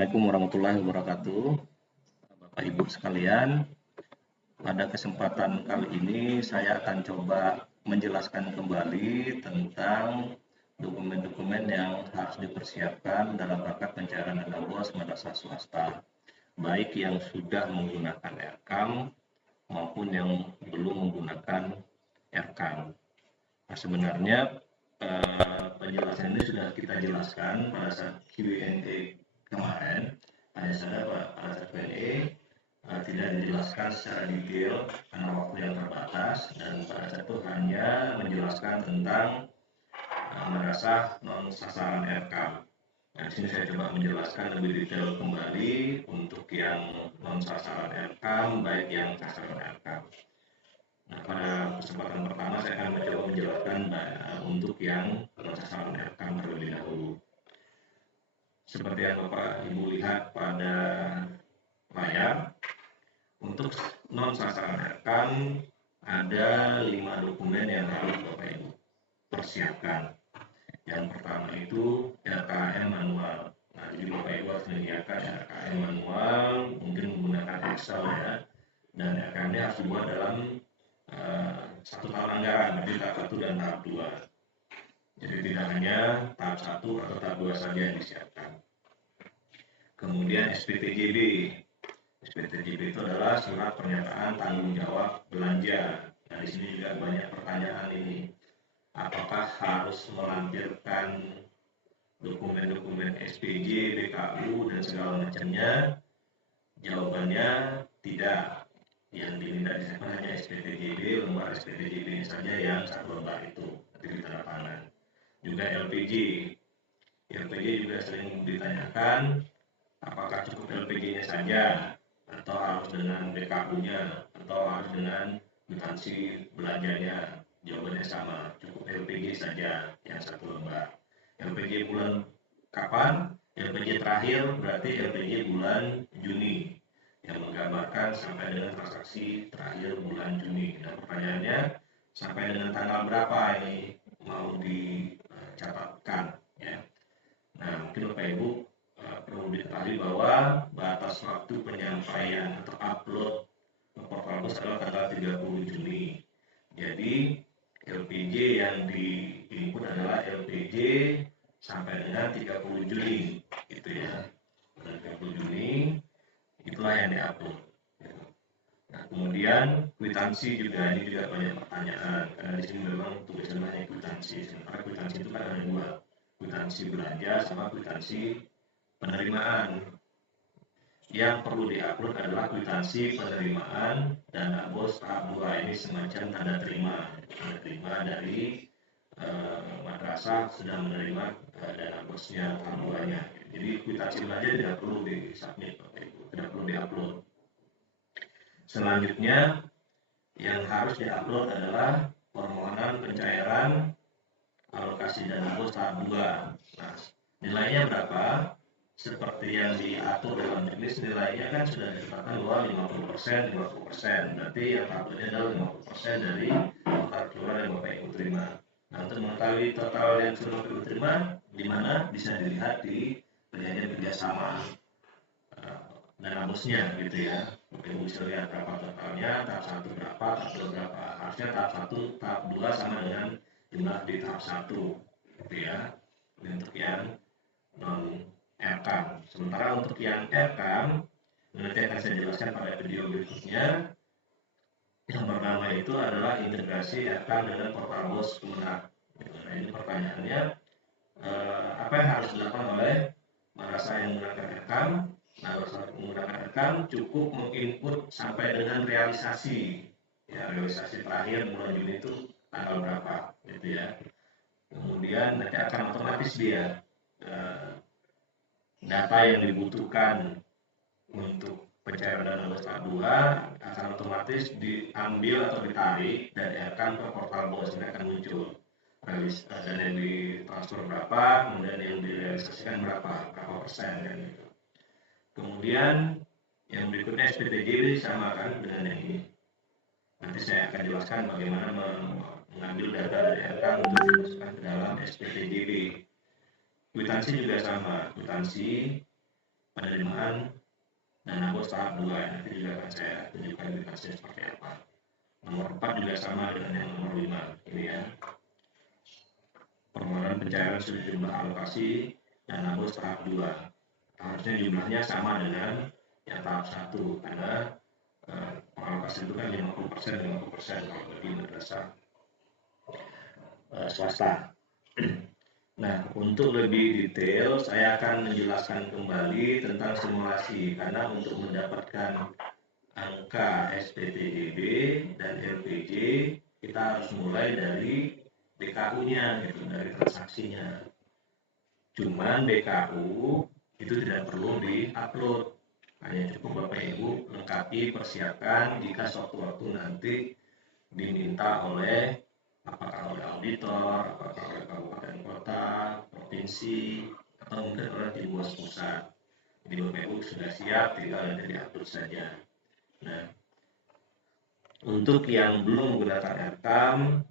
Assalamualaikum warahmatullahi wabarakatuh, Bapak Ibu sekalian. Pada kesempatan kali ini saya akan coba menjelaskan kembali tentang dokumen-dokumen yang harus dipersiapkan dalam rangka pencairan dana BOS madrasah swasta, baik yang sudah menggunakan RKAM maupun yang belum menggunakan RKAM. Nah, sebenarnya penjelasan ini sudah kita jelaskan pada saat Q&A kemarin. Hanya saja pada saat Q&A tidak dijelaskan secara detail karena waktu yang terbatas, dan pada saat itu hanya menjelaskan tentang madrasah non sasaran RKAM. Nah, di sini saya coba menjelaskan lebih detail kembali untuk yang non sasaran RKAM, baik yang sasaran RKAM. Nah, pada kesempatan pertama saya akan mencoba menjelaskan untuk yang non sasaran RKAM terlebih dahulu. Seperti yang Bapak Ibu lihat pada layar, untuk non sasaran RKAM ada 5 dokumen yang harus Bapak Ibu persiapkan. Yang pertama itu RKM manual. Nah, jadi Bapak Ibu harus menyiapkan RKM manual, mungkin menggunakan Excel ya, dan RKM-nya harus dibuat dalam satu tahun anggaran, jadi tahap 1 dan tahap 2. Jadi tidak hanya tahap 1 atau tahap 2 saja yang disiapkan. Kemudian SPTJB. SPTJB itu adalah surat pernyataan tanggung jawab belanja. Nah, di sini juga banyak pertanyaan ini. Apakah harus melampirkan dokumen-dokumen SPJ, BKU, dan segala macamnya? Jawabannya tidak. Yang diminta disiapkan hanya SPTJB, lembar SPTJB saja yang satu lembar itu, nanti ditandatangan. Juga LPG. LPG juga sering ditanyakan, apakah cukup LPG-nya saja, atau harus dengan BKU-nya, atau harus dengan kwitansi belanjanya? Jawabannya sama, cukup LPG saja yang satu lembar. LPG bulan kapan? LPG terakhir berarti LPG bulan Juni, yang menggambarkan sampai dengan transaksi terakhir bulan Juni. Dan pertanyaannya, sampai dengan tanggal berapa ini mau dicatatkan ya. Nah, mungkin Bapak Ibu perlu diketahui bahwa batas waktu penyampaian atau upload ke portal BOS adalah tanggal 30 Juni. Jadi LPG yang di-input adalah LPG sampai dengan 30 Juni gitu ya. Dan 30 Juni itulah yang di-upload. Nah, kemudian kwitansi juga, ini juga banyak pertanyaan karena di sini memang tugasnya hanya kwitansi. Sementara kwitansi itu kan ada 2, kwitansi belanja sama kwitansi penerimaan. Yang perlu diupload adalah kwitansi penerimaan dana BOS tahap 2. Ini semacam tanda terima dari madrasah sudah menerima dana BOS-nya tahap 2-nya. Jadi kwitansi belanja tidak perlu di-submit, tidak perlu di-upload. Selanjutnya yang harus di-upload adalah permohonan pencairan alokasi dana BOS tahap 2. Nah, nilainya berapa? Seperti yang diatur dalam checklist, nilainya kan sudah ditetapkan bahwa 50%, 50%. Berarti yang tahap 2 adalah 50% dari total keluar yang Bapak Ibu terima. Nah, untuk mengetahui total yang sudah Bapak Ibu terima di mana, bisa dilihat di perjanjian kerjasama dana BOS-nya gitu ya. Bapak Ibu bisa lihat berapa totalnya, tahap 1 berapa, tahap 2 berapa. Harusnya tahap 1, tahap 2 sama dengan jumlah di tahap 1 gitu ya. Ini untuk yang non RKAM. Sementara untuk yang RKAM, nanti akan saya jelaskan pada video berikutnya. Yang pertama itu adalah integrasi RKAM dengan portal BOS Kemenag. Nah, ini pertanyaannya, apa yang harus dilakukan oleh madrasah yang menggunakan RKAM? Nah, menggunakan RKAM cukup menginput sampai dengan realisasi. Ya, realisasi terakhir bulan Juni itu tanggal berapa, gitu ya. Kemudian nanti akan otomatis dia data yang dibutuhkan untuk pencairan dana BOS tahap 2 akan otomatis diambil atau ditarik dari RKAM ke portal BOS. Ini akan muncul dan yang ditransfer berapa, kemudian yang direalisasikan berapa persen kan gitu. Kemudian yang berikutnya SPTJB sama kan dengan yang ini. Nanti saya akan jelaskan bagaimana mengambil data dari RKAM untuk dimasukkan ke dalam SPTJB. Kwitansi juga sama, kwitansi penerimaan dana bos tahap 2. Nanti juga akan saya tunjukkan aplikasinya seperti apa. Nomor 4 juga sama dengan yang nomor 5. Ini ya. Permohonan pencairan sejumlah alokasi dana bos tahap 2. Harusnya jumlahnya sama dengan yang tahap 1 karena alokasi itu kan 50% kalau bagi madrasah swasta. Nah, untuk lebih detail saya akan menjelaskan kembali tentang simulasi karena untuk mendapatkan angka SPTDB dan LPJ kita harus mulai dari BKU-nya gitu, dari transaksinya. Cuman BKU itu tidak perlu di-upload, hanya cukup Bapak Ibu lengkapi, persiapkan jika sewaktu-waktu nanti diminta oleh apakah oleh auditor, apakah oleh kabupaten kota, provinsi, atau mungkin oleh tim bos pusat. Jadi Bapak Ibu sudah siap, tinggal nanti diupload saja. Nah, untuk yang belum menggunakan Aircam,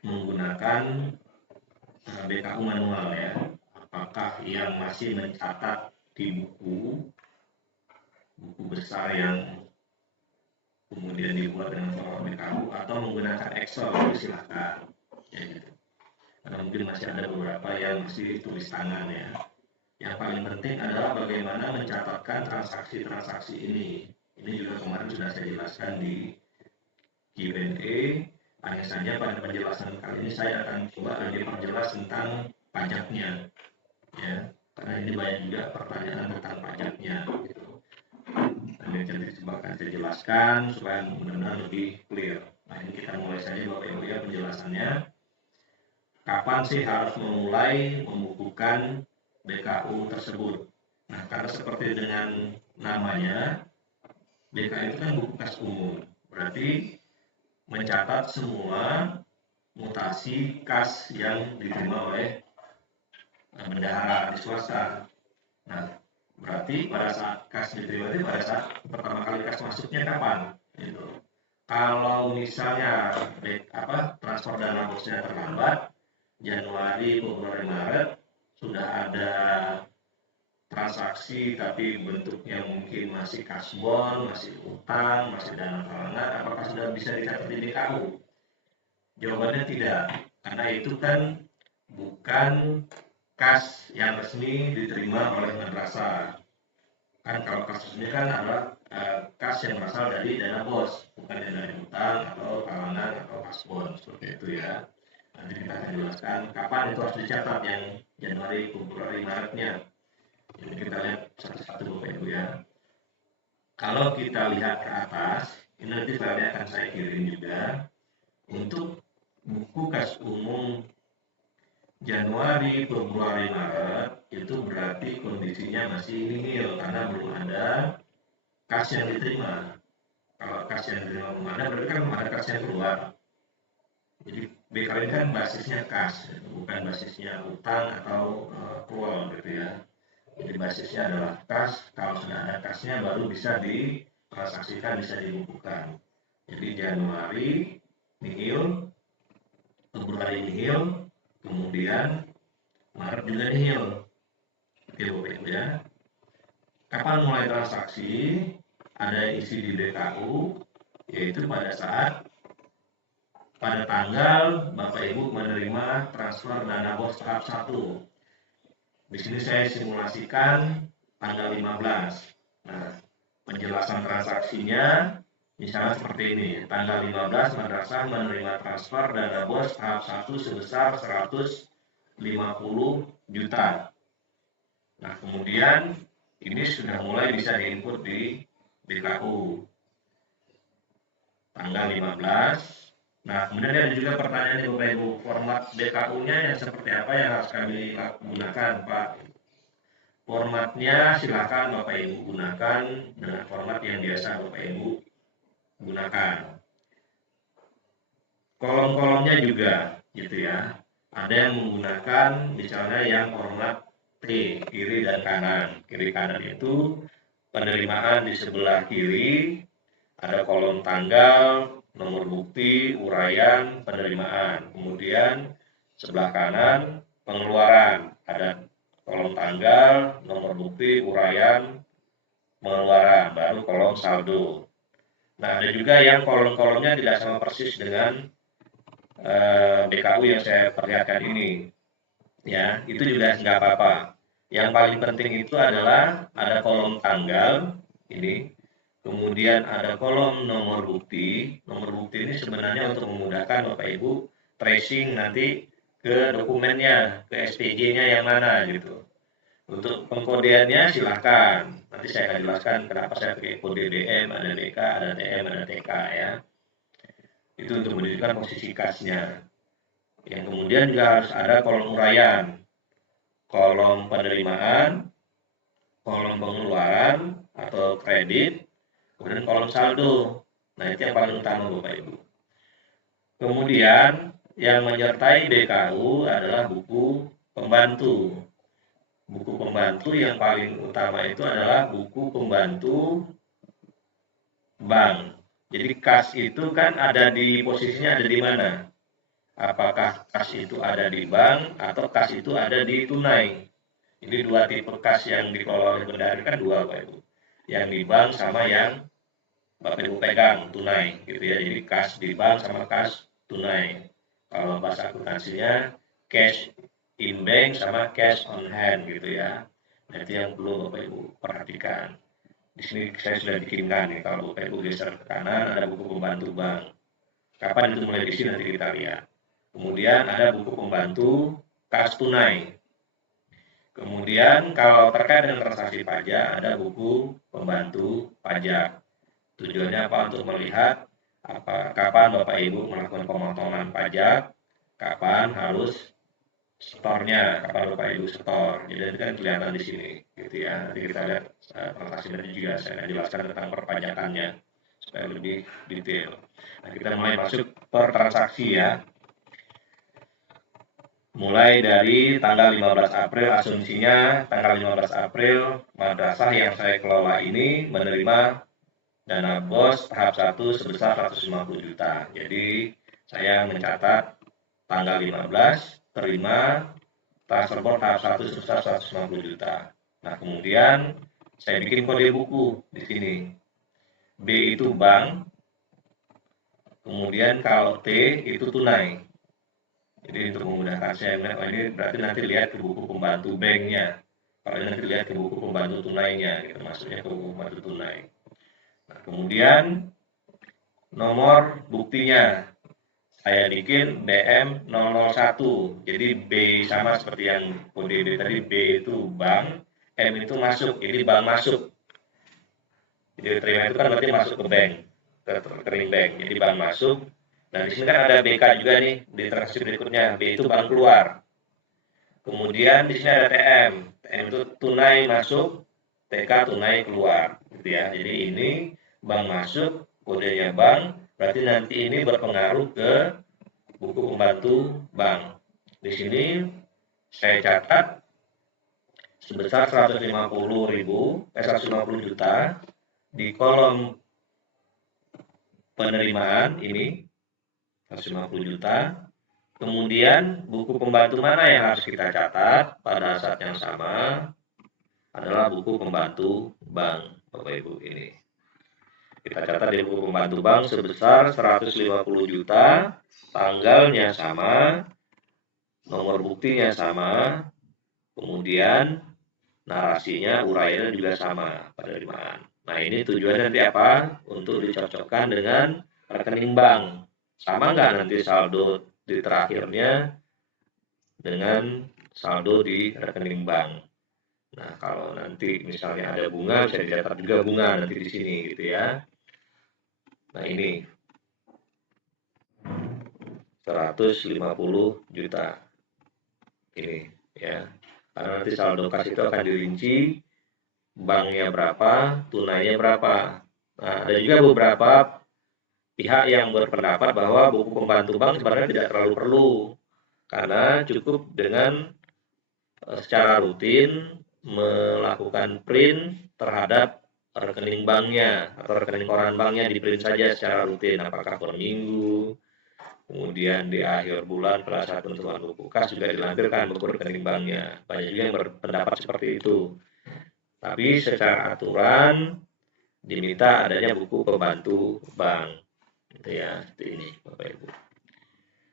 menggunakan BKU manual ya. Apakah yang masih mencatat di buku besar yang kemudian dibuat dengan format BKU atau menggunakan Excel, itu silahkan. Ya, gitu. Karena mungkin masih ada beberapa yang masih tulis tangan ya. Yang paling penting adalah bagaimana mencatatkan transaksi-transaksi ini. Ini juga kemarin sudah saya jelaskan di Q&A. Hanya saja pada penjelasan kali ini saya akan coba lebih perjelas tentang pajaknya, ya. Karena ini banyak juga pertanyaan tentang pajaknya. Gitu. Nanti coba akan saya jelaskan supaya benar-benar lebih clear. Nah ini kita mulai saja Bapak Ibu ya penjelasannya. Kapan sih harus memulai membukukan BKU tersebut? Nah karena seperti dengan namanya, BKU itu kan buku kas umum. Berarti mencatat semua mutasi kas yang diterima oleh bendahara di swasta. Nah, berarti pada saat kas diterima itu pada saat pertama kali kas masuknya kapan? Gitu. Kalau misalnya transfer dana bosnya terlambat, Januari, Februari, Maret sudah ada transaksi tapi bentuknya mungkin masih kasbon, masih utang, masih dana talangan, apakah sudah bisa dicatat di BKU? Jawabannya tidak, karena itu kan bukan kas yang resmi diterima oleh madrasah. Kan kalau kas resmi kan adalah kas yang berasal dari dana bos, bukan dari utang atau talangan atau kasbon, seperti itu ya. Nanti kita akan jelaskan kapan itu harus dicatat yang Januari, Februari, Maretnya. Jadi kita lihat satu-satu Bapak Ibu ya. Kalau kita lihat ke atas, ini nanti filenya akan saya kirim juga. Untuk buku kas umum Januari, Februari, Maret itu berarti kondisinya masih nihil karena belum ada kas yang diterima. Kalau kas yang diterima belum ada, berarti kan belum ada kas yang keluar. Jadi BKW ini kan basisnya kas, bukan basisnya utang atau kual gitu ya. Jadi basisnya adalah kas. Kalau sudah ada kasnya baru bisa ditransaksikan, bisa dibukukan. Jadi Januari nihil, Februari nihil, kemudian Maret juga nihil. Oke Bapak Ibu ya. Kapan mulai transaksi? Ada isi di BKU, yaitu pada saat pada tanggal Bapak Ibu menerima transfer dana bos tahap 1. Di sini saya simulasikan tanggal 15. Nah, penjelasan transaksinya misalnya seperti ini. Tanggal 15 madrasah menerima transfer dana bos tahap 1 sebesar 150 juta. Nah, kemudian ini sudah mulai bisa diinput di BKU. Tanggal 15. Nah, kemudian ada juga pertanyaan di Bapak Ibu, format BKU-nya yang seperti apa yang harus kami gunakan, Pak? Formatnya silakan Bapak Ibu gunakan dengan format yang biasa Bapak Ibu gunakan. Kolom-kolomnya juga, gitu ya. Ada yang menggunakan misalnya yang format T, kiri dan kanan. Kiri kanan itu penerimaan di sebelah kiri, ada kolom tanggal, nomor bukti, uraian, penerimaan. Kemudian sebelah kanan pengeluaran, ada kolom tanggal, nomor bukti, uraian, pengeluaran, baru kolom saldo. Nah, ada juga yang kolom-kolomnya tidak sama persis dengan BKU yang saya perlihatkan ini. Ya, itu juga nggak apa-apa. Yang paling penting itu adalah ada kolom tanggal ini, kemudian ada kolom nomor bukti. Nomor bukti ini sebenarnya untuk memudahkan Bapak Ibu tracing nanti ke dokumennya, ke SPJ-nya yang mana gitu. Untuk pengkodeannya silahkan. Nanti saya akan jelaskan kenapa saya pakai kode DM, ada BK, ada TM, ada TK ya. Itu untuk menunjukkan posisi kasnya. Yang kemudian juga harus ada kolom uraian, kolom penerimaan, kolom pengeluaran atau kredit, kemudian kolom saldo. Nah, itu yang paling utama Bapak Ibu. Kemudian yang menyertai BKU adalah buku pembantu. Buku pembantu yang paling utama itu adalah buku pembantu bank. Jadi kas itu kan ada di posisinya ada di mana? Apakah kas itu ada di bank atau kas itu ada di tunai? Jadi dua tipe kas yang dikelola oleh Bendahara kan dua Bapak Ibu. Yang di bank sama yang Bapak Ibu pegang tunai gitu ya. Jadi kas di bank sama kas tunai. Kalau bahasa akuntansinya cash in bank sama cash on hand gitu ya. Nah, itu yang perlu Bapak Ibu perhatikan. Di sini saya sudah bikinkan nih, kalau Bapak Ibu geser ke kanan ada buku pembantu bank. Kapan itu mulai di sini nanti kita lihat. Kemudian ada buku pembantu kas tunai. Kemudian kalau terkait dengan transaksi pajak ada buku pembantu pajak. Tujuannya apa? Untuk melihat kapan Bapak Ibu melakukan pemotongan pajak, kapan harus setornya, kapan Bapak Ibu setor. Jadi itu kan kelihatan di sini, gitu ya. Nanti kita lihat transaksi nanti juga saya akan jelaskan tentang perpajakannya supaya lebih detail. Nah, kita mulai masuk per transaksi ya. Mulai dari tanggal 15 April, asumsinya tanggal 15 April, madrasah yang saya kelola ini menerima dana BOS tahap 1 sebesar 150 juta. Jadi saya mencatat tanggal 15 terima transfer BOS tahap 1 sebesar 150 juta. Nah, kemudian saya bikin kode buku di sini. B itu bank, kemudian kalau T itu tunai. Jadi untuk memudahkan saya, ini berarti nanti lihat ke buku pembantu banknya. Kalau nanti lihat ke buku pembantu tunainya, gitu maksudnya ke buku pembantu tunai. Nah, kemudian nomor buktinya saya bikin BM001. Jadi B sama seperti yang kode B tadi, B itu bank, M itu masuk, jadi bank masuk. Jadi terima itu kan berarti masuk ke bank, ke rekening bank. Jadi bank masuk. Nah, di sini kan ada BK juga nih di transaksi berikutnya. B itu bank keluar. Kemudian di sini ada TM. TM itu tunai masuk, TK tunai keluar, gitu ya. Jadi ini bank masuk, kodenya bank, berarti nanti ini berpengaruh ke buku pembantu bank. Di sini saya catat sebesar 150 juta di kolom penerimaan ini 150 juta. Kemudian buku pembantu mana yang harus kita catat pada saat yang sama adalah buku pembantu bank, Bapak Ibu ini. Kita catat di buku pembantu bank sebesar 150 juta, tanggalnya sama, nomor buktinya sama, kemudian narasinya, uraiannya juga sama penerimaan. Nah, ini tujuannya nanti apa? Untuk dicocokkan dengan rekening bank. Sama nggak nanti saldo di terakhirnya dengan saldo di rekening bank. Nah, kalau nanti misalnya ada bunga, bisa dicatat juga bunga nanti di sini gitu ya. Nah, ini 150 juta. Ini ya. Karena nanti saldo kas itu akan dirinci banknya berapa, tunainya berapa. Nah, ada juga beberapa pihak yang berpendapat bahwa buku pembantu bank sebenarnya tidak terlalu perlu karena cukup dengan secara rutin melakukan print terhadap rekening banknya atau rekening koran banknya, di print saja secara rutin, apakah per minggu, kemudian di akhir bulan pada saat penentuan buku kas juga dilampirkan buku rekening banknya. Banyak juga yang berpendapat seperti itu. Tapi secara aturan diminta adanya buku pembantu bank, gitu ya, seperti ini, Bapak Ibu.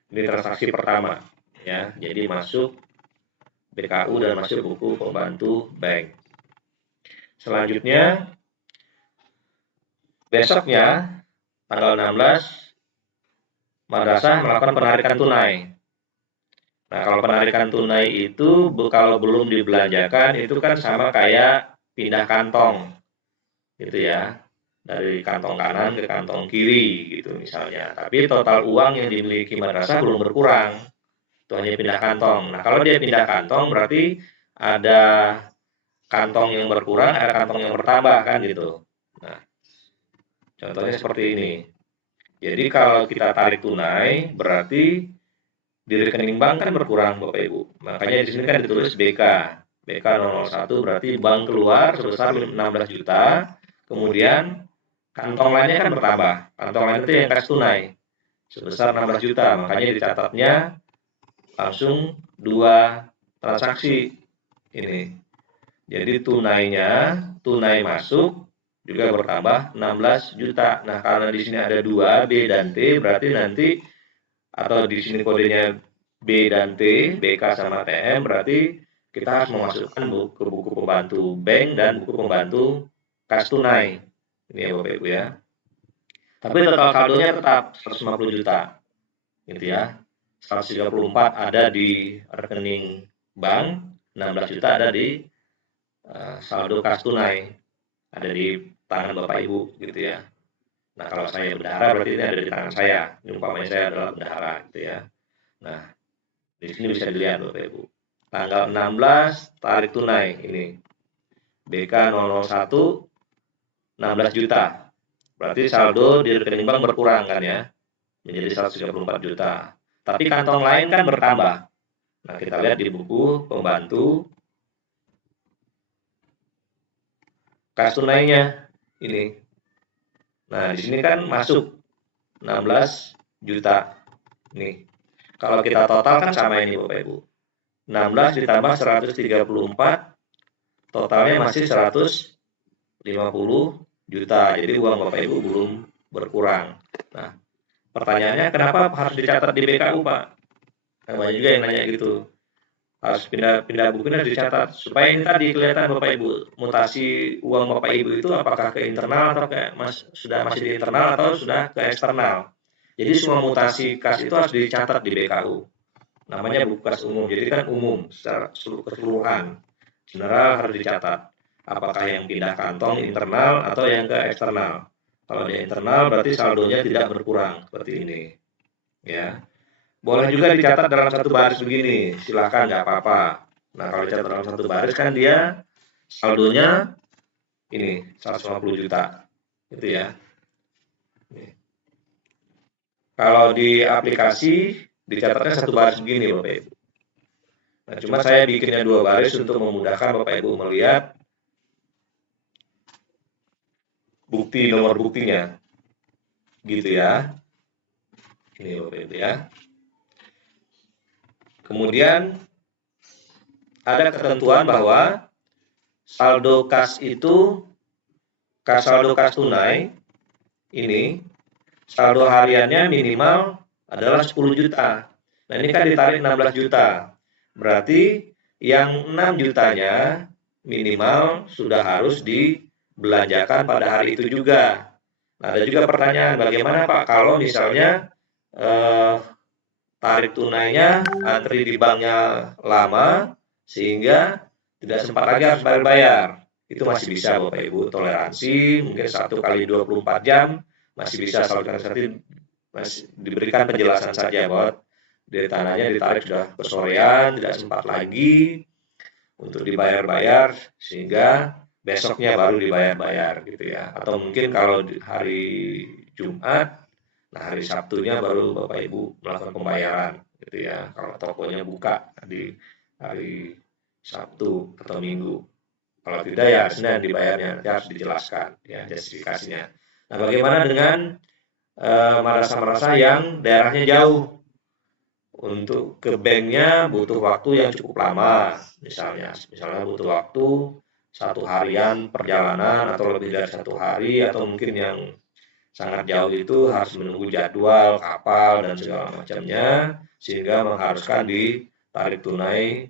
Ini transaksi pertama, ya. Jadi masuk BKU dan masuk buku pembantu bank. Selanjutnya, besoknya tanggal 16 madrasah melakukan penarikan tunai. Nah, kalau penarikan tunai itu kalau belum dibelanjakan itu kan sama kayak pindah kantong, gitu ya, dari kantong kanan ke kantong kiri, gitu misalnya. Tapi total uang yang dimiliki madrasah belum berkurang, itu hanya pindah kantong. Nah, kalau dia pindah kantong berarti ada kantong yang berkurang, ada kantong yang bertambah kan gitu. Nah, contohnya seperti ini. Jadi kalau kita tarik tunai berarti di rekening bank kan berkurang Bapak Ibu. Makanya di sini kan ditulis BK. BK 001 berarti bank keluar sebesar 16 juta. Kemudian kantong lainnya kan bertambah. Kantong lain itu yang kas tunai sebesar 16 juta. Makanya dicatatnya langsung 2 transaksi ini. Jadi tunai masuk juga bertambah 16 juta. Nah, karena di sini ada 2 B dan T berarti nanti atau di sini kodenya B dan T, BK sama TM, berarti kita harus memasukkan ke buku pembantu bank dan buku pembantu kas tunai. Ini ya Bapak Ibu ya. Tapi total saldonya tetap 150 juta. Gitu ya. 134 ada di rekening bank, 16 juta ada di saldo kas tunai. Ada di tangan Bapak Ibu gitu ya. Nah, kalau saya bendahara berarti ini ada di tangan saya. Ini umpamanya saya adalah bendahara gitu ya. Nah, di sini bisa dilihat Bapak Ibu. Tanggal 16 tarik tunai ini. BK 001 16 juta. Berarti saldo di rekening bank berkurang kan ya. Menjadi 134 juta. Tapi kantong lain kan bertambah. Nah, kita lihat di buku pembantu kas tunainya ini. Nah, di sini kan masuk 16 juta. Nih. Kalau kita total kan sama ini Bapak Ibu. 16 ditambah 134 totalnya masih 150 juta. Jadi uang Bapak Ibu belum berkurang. Nah, pertanyaannya kenapa harus dicatat di BKU, Pak? Nah, banyak juga yang nanya gitu. Harus pindah buku ini harus dicatat supaya ini tadi kelihatan Bapak Ibu mutasi uang Bapak Ibu itu apakah ke internal atau sudah masih di internal atau sudah ke eksternal. Jadi semua mutasi kas itu harus dicatat di BKU. Namanya buku kas umum. Jadi kan umum secara keseluruhan. General harus dicatat. Apakah yang pindah kantong internal atau yang ke eksternal. Kalau di internal berarti saldonya tidak berkurang seperti ini. Ya. Boleh juga dicatat dalam satu baris begini, silakan nggak apa-apa. Nah, kalau dicatat dalam satu baris kan dia saldonya ini 150 juta. Itu ya. Kalau di aplikasi dicatatnya satu baris begini Bapak Ibu. Nah, cuma saya bikinnya 2 baris untuk memudahkan Bapak Ibu melihat bukti nomor buktinya. Gitu ya. Ini Bapak Ibu ya. Kemudian ada ketentuan bahwa saldo kas itu saldo kas tunai ini saldo hariannya minimal adalah 10 juta. Nah, ini kan ditarik 16 juta. Berarti yang 6 jutanya minimal sudah harus dibelanjakan pada hari itu juga. Nah, ada juga pertanyaan, bagaimana Pak kalau misalnya tarik tunainya antri di banknya lama sehingga tidak sempat lagi harus bayar. Itu masih bisa Bapak Ibu toleransi, mungkin 1 kali 24 jam masih bisa saldo masih diberikan penjelasan saja bahwa dari tanahnya ditarik sudah kesorean, tidak sempat lagi untuk dibayar-bayar sehingga besoknya baru dibayar-bayar gitu ya. Atau mungkin kalau hari Jumat, nah hari Sabtunya baru Bapak Ibu melakukan pembayaran gitu ya. Kalau tokonya buka di hari Sabtu atau Minggu. Kalau tidak ya Senin dibayarnya, nanti harus dijelaskan ya justifikasinya. Nah, bagaimana dengan madrasah-madrasah yang daerahnya jauh. Untuk ke banknya butuh waktu yang cukup lama, misalnya butuh waktu 1 harian perjalanan atau lebih dari 1 hari, atau mungkin yang sangat jauh itu harus menunggu jadwal kapal dan segala macamnya, sehingga mengharuskan ditarik tunai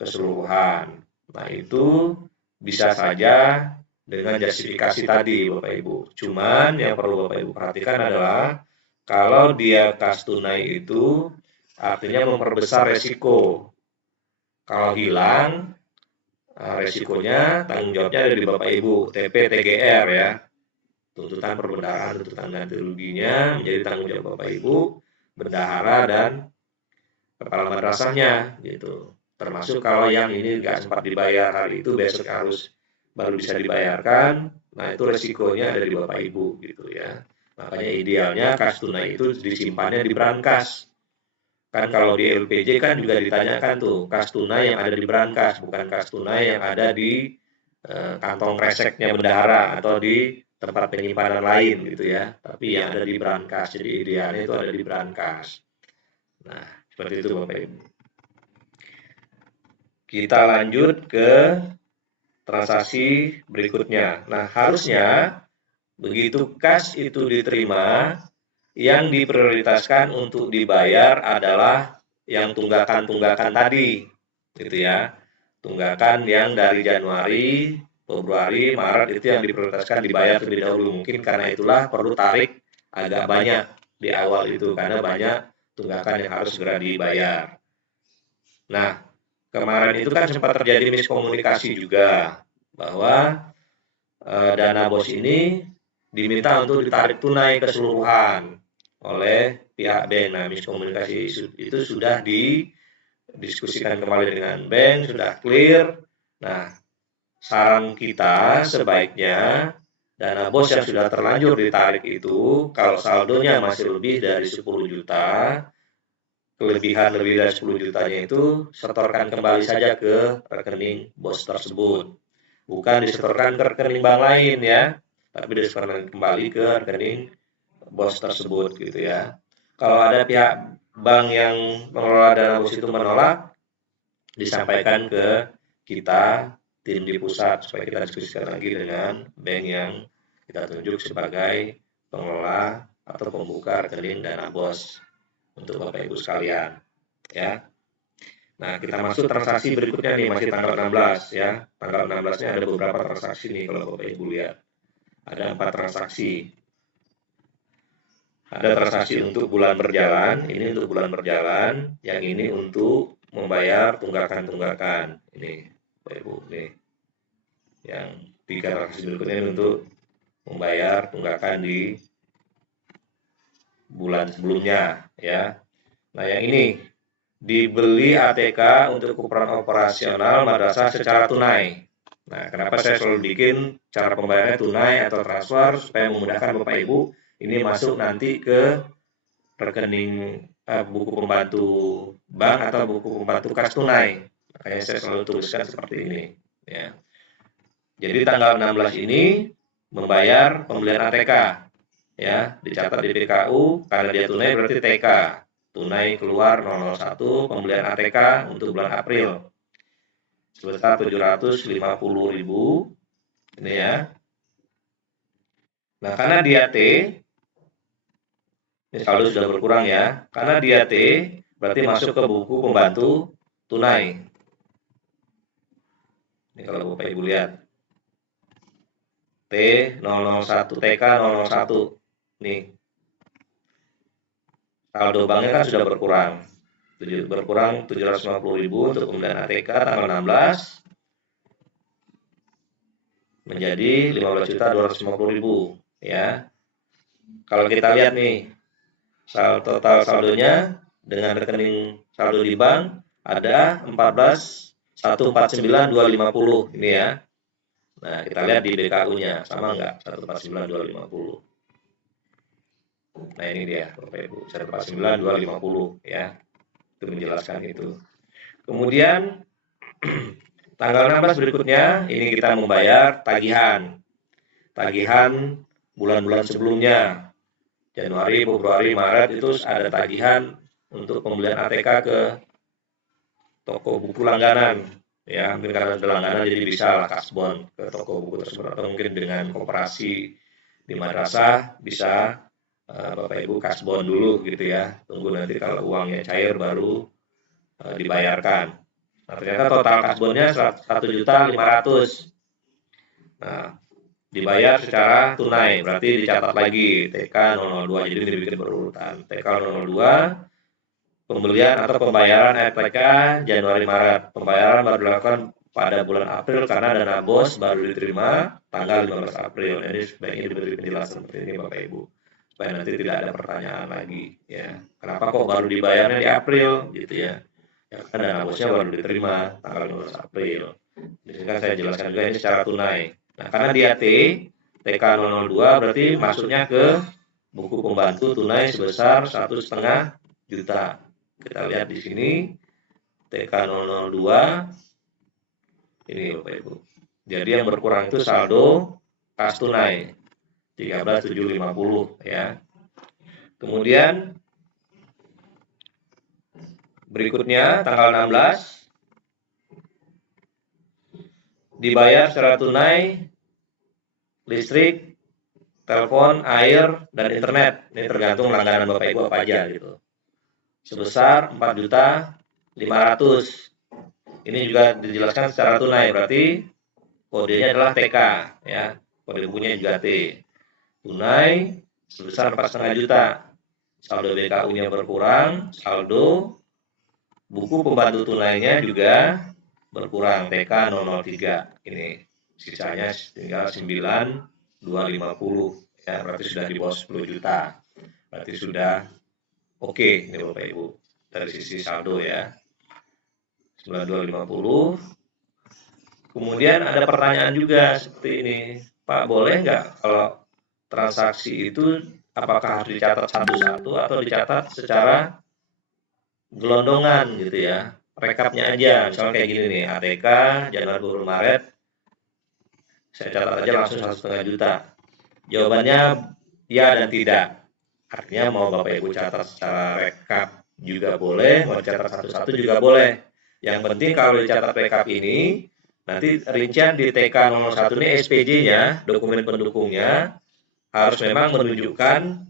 keseluruhan. Nah, itu bisa saja dengan justifikasi tadi, Bapak Ibu. Cuman yang perlu Bapak Ibu perhatikan adalah kalau dia kas tunai itu artinya memperbesar resiko. Kalau hilang, resikonya tanggung jawabnya ada di Bapak Ibu, TP TGR ya. Tuntutan perbendaharaan, tuntutan ganti ruginya menjadi tanggung jawab Bapak Ibu, bendahara dan kepala madrasahnya gitu. Termasuk kalau yang ini nggak sempat dibayar hari itu, besok harus baru bisa dibayarkan. Nah, itu resikonya ada di Bapak Ibu gitu ya. Makanya idealnya kas tunai itu disimpannya di brankas. Kan kalau di LPJ kan juga ditanyakan tuh, kas tunai yang ada di brankas, bukan kas tunai yang ada di kantong kreseknya bendahara atau di tempat penyimpanan lain gitu ya. Tapi yang ada di brankas. Jadi idealnya itu ada di brankas. Nah, seperti itu Bapak Ibu. Kita lanjut ke transaksi berikutnya. Nah, harusnya begitu kas itu diterima, yang diprioritaskan untuk dibayar adalah yang tunggakan-tunggakan tadi, gitu ya. Tunggakan yang dari Januari, Februari, Maret itu yang diprioritaskan dibayar terlebih dahulu. Mungkin karena itulah perlu tarik agak banyak di awal itu, karena banyak tunggakan yang harus segera dibayar. Nah, kemarin itu kan sempat terjadi miskomunikasi juga, bahwa dana BOS ini diminta untuk ditarik tunai keseluruhan oleh pihak bank. Nah, miskomunikasi itu sudah didiskusikan kembali dengan bank, sudah clear. Nah, saran kita sebaiknya dana BOS yang sudah terlanjur ditarik itu, kalau saldonya masih lebih dari 10 juta, kelebihan lebih dari 10 jutanya itu setorkan kembali saja ke rekening BOS tersebut. Bukan disetorkan ke rekening bank lain ya, tapi disetorkan kembali ke rekening BOS tersebut gitu ya. Kalau ada pihak bank yang mengelola dana BOS itu menolak, disampaikan ke kita, tim di pusat, supaya kita diskusikan lagi dengan bank yang kita tunjuk sebagai pengelola atau pembuka rekening dana BOS untuk Bapak Ibu sekalian ya. Nah, kita masuk transaksi berikutnya nih, masih tanggal 16 ya. Tanggal 16-nya ada beberapa transaksi nih kalau Bapak Ibu lihat. Ada 4 transaksi. Ada transaksi untuk bulan berjalan, ini untuk bulan berjalan, yang ini untuk membayar tunggakan-tunggakan. Ini Bapak Ibu nih. Yang 3 transaksi berikutnya ini untuk membayar tunggakan di bulan sebelumnya ya. Nah, yang ini dibeli ATK untuk ukuran operasional madrasah secara tunai. Nah, kenapa saya selalu bikin cara pembayarannya tunai atau transfer supaya memudahkan Bapak Ibu ini masuk nanti ke rekening buku pembantu bank atau buku pembantu kas tunai. Makanya saya selalu tuliskan seperti ini ya. Jadi tanggal 16 ini membayar pembelian ATK ya, dicatat di PKU karena dia tunai berarti TK. Tunai keluar 001 pembelian ATK untuk bulan April sebesar 750.000 ini ya. Nah, karena dia T, ini saldo sudah berkurang ya. Karena dia T, berarti masuk ke buku pembantu tunai. Ini kalau Bapak Ibu lihat. T001, TK 001. Nih. Saldo banknya kan sudah berkurang. Berkurang 750.000 untuk pembelian ATK tanggal 16 menjadi 15.250.000 ya. Kalau kita lihat nih total saldonya dengan rekening saldo di bank ada 14.149.250 ini ya. Nah, kita lihat di BKU-nya sama enggak 149.250. Nah, ini dia Bapak Ibu 149.250 ya. Itu menjelaskan itu. Kemudian tanggal 16 berikutnya ini kita membayar tagihan bulan-bulan sebelumnya. Januari, Februari, Maret itu ada tagihan untuk pembelian ATK ke toko buku langganan. Ya, mungkin karena ada langganan jadi bisa lah kasbon ke toko buku tersebut, atau mungkin dengan koperasi di madrasah bisa Bapak Ibu kasbon dulu gitu ya. Tunggu nanti kalau uangnya cair baru dibayarkan. Nah, ternyata total kasbonnya 1.500.000. Nah, dibayar secara tunai, berarti dicatat lagi TK 002, jadi dibikin berurutan. TK 002, pembelian atau pembayaran ATK Januari Maret. Pembayaran baru dilakukan pada bulan April karena dana BOS baru diterima tanggal 15 April. Jadi sebaiknya diberi penjelasan seperti ini Bapak Ibu, supaya nanti tidak ada pertanyaan lagi ya. Kenapa kok baru dibayarnya di April gitu ya? Ya kan dana BOS-nya baru diterima tanggal 15 April. Di sini kan saya jelaskan juga ini secara tunai. Nah, karena dia TK 002 berarti masuknya ke buku pembantu tunai sebesar 1,5 juta. Kita lihat di sini TK 002 ini Bapak Ibu. Jadi yang berkurang itu saldo kas tunai 13.750 ya. Kemudian berikutnya tanggal 16 dibayar secara tunai listrik, telepon, air, dan internet. Ini tergantung langganan Bapak Ibu apa aja gitu. Sebesar 4.500.000. Ini juga dijelaskan secara tunai, berarti kodenya adalah TK ya. Kode bukunya juga T. Tunai sebesar 4,5 juta. Saldo BKU-nya berkurang, saldo buku pembantu tunainya juga berkurang, TK 003. Ini sisanya tinggal 9.250 ya, berarti sudah di bawah 10 juta. Berarti sudah oke ini Bapak Ibu dari sisi saldo ya. 9.250. Kemudian ada pertanyaan juga seperti ini, Pak, boleh nggak kalau transaksi itu apakah harus dicatat satu-satu atau dicatat secara gelondongan gitu ya, rekapnya aja, misalnya kayak gini nih, ATK Januari Februari Maret, saya catat aja langsung 1,5 juta. Jawabannya ya dan tidak. Artinya mau Bapak Ibu catat secara rekap juga boleh, mau catat satu-satu juga boleh. Yang penting kalau dicatat rekap ini, nanti rincian di TK 01 ini SPJ-nya, dokumen pendukungnya, harus memang menunjukkan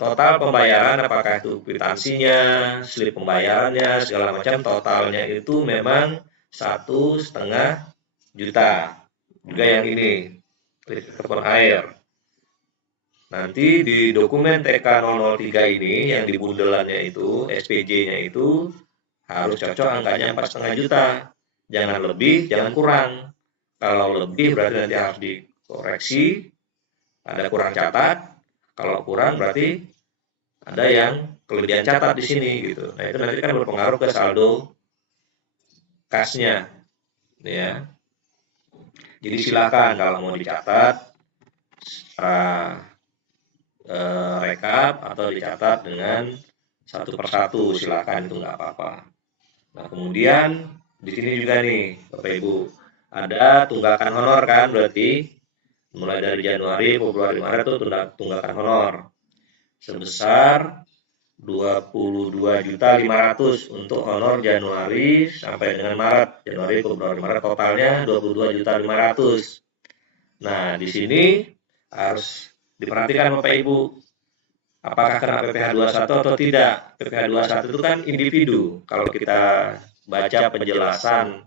total pembayaran, apakah itu kwitansinya, slip pembayarannya, segala macam, totalnya itu memang 1,5 juta. Juga yang ini, telepon air. Nanti di dokumen TK 003 ini, yang di bundelannya itu, SPJ-nya itu, harus cocok angkanya 4,5 juta. Jangan lebih, jangan kurang. Kalau lebih berarti nanti harus dikoreksi, ada kurang catat. Kalau kurang berarti ada yang kelebihan catat di sini gitu. Nah, itu nanti kan berpengaruh ke saldo kasnya. Ya. Jadi silakan kalau mau dicatat secara rekap atau dicatat dengan satu persatu, silakan, itu nggak apa-apa. Nah, kemudian di sini juga nih Bapak Ibu ada tunggakan honor kan, berarti mulai dari Januari, Februari, Maret itu tunggakan honor sebesar 22.500.000 untuk honor Januari sampai dengan Maret. Januari, Februari, Maret totalnya 22.500.000. Nah, di sini harus diperhatikan Bapak Ibu, apakah kena PPh 21 atau tidak. PPh 21 itu kan individu. Kalau kita baca penjelasan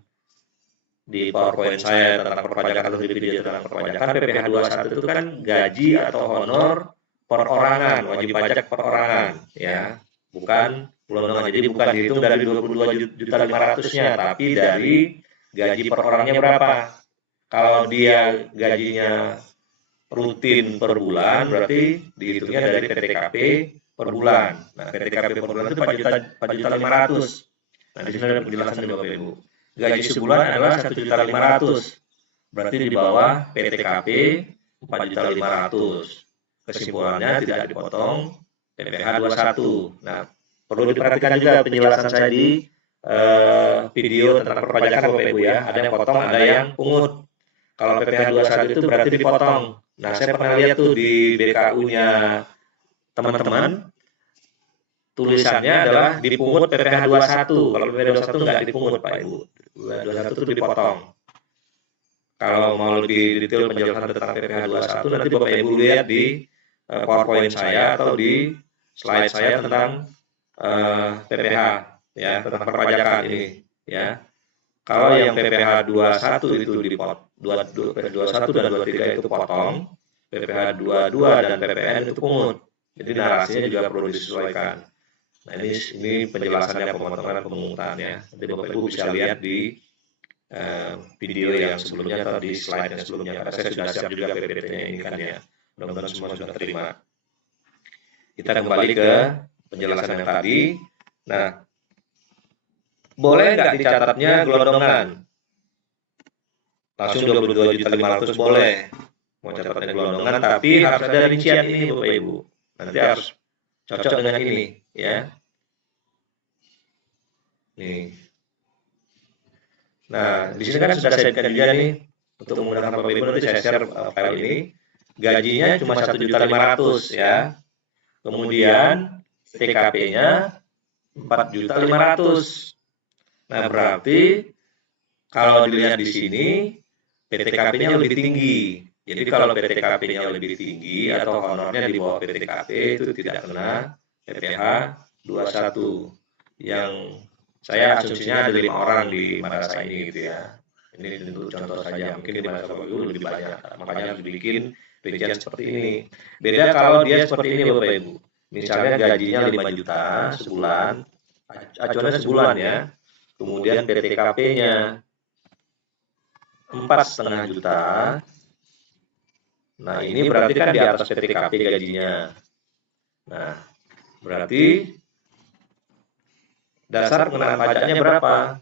di PowerPoint saya tentang perpajakan atau di video tentang perpajakan, PPh 21 itu kan gaji atau honor perorangan, wajib pajak perorangan ya, bukan gelondongan. Jadi bukan dihitung dari 22.500.000-nya, tapi dari gaji per orangnya berapa. Kalau dia gajinya rutin per bulan, berarti dihitungnya dari PTKP per bulan. Nah, PTKP per bulan itu 4.500.000. Nah, di sini ada penjelasan dari Bapak Ibu. Gaji sebulan adalah 1.500.000. Berarti di bawah PTKP 4.500.000. Kesimpulannya tidak dipotong PPh 21. Nah, perlu diperhatikan juga penjelasan saya di video tentang perpajakan Bapak Ibu ya. Ada yang potong, ada yang pungut. Kalau PPh 21 itu berarti dipotong. Nah, saya pernah lihat tuh di BKU-nya teman-teman, tulisannya adalah dipungut PPh 21. Kalau PPh 21 nggak dipungut, Pak Ibu. 21 itu dipotong. Kalau mau lebih detail penjelasan tentang PPh 21, nanti Bapak Ibu lihat di PowerPoint saya atau di slide saya tentang PPh, ya, tentang perpajakan ini, ya. Kalau yang PPh 21 itu dipotong, 21 dan 23 itu potong, PPh 22 dan PPN itu pungut. Jadi narasinya juga perlu disesuaikan. Nah, ini penjelasannya pemotongan pemungutan ya. Nanti Bapak Ibu bisa lihat di video yang sebelumnya atau di slide yang sebelumnya. Karena saya sudah siap juga PPT-nya ini kan ya. Mudah-mudahan semua sudah terima. Kita kembali ke penjelasan yang tadi. Nah, boleh nggak dicatatnya gelondongan? Langsung 22.500.000 boleh. Mau catatnya gelondongan, tapi harus ada rincian ini Bapak Ibu. Nanti harus cocok dengan ini ya. Nih. Nah, di sini kan sudah saya berikan juga nih untuk memudahkan Bapak Ibu, nanti saya share file ini. Gajinya cuma 1.500.000 ya. Kemudian TKP-nya 4.500.000. Nah, berarti kalau dilihat di sini PTKP-nya lebih tinggi. Jadi kalau PTKP-nya lebih tinggi atau honornya di bawah PTKP itu tidak kena PPh 21. Yang saya asumsinya ada 5 orang di madrasah ini gitu ya. Ini tentu contoh saja, mungkin di madrasah Bapak Ibu lebih banyak. Makanya harus dibikin rincian seperti ini. Beda kalau dia seperti ini Bapak Ibu. Misalnya gajinya 5 juta sebulan, acuannya sebulan ya. Kemudian PTKP-nya 4,5 juta. Nah, ini berarti kan di atas PTKP gajinya. Nah, berarti dasar pengenaan pajaknya berapa?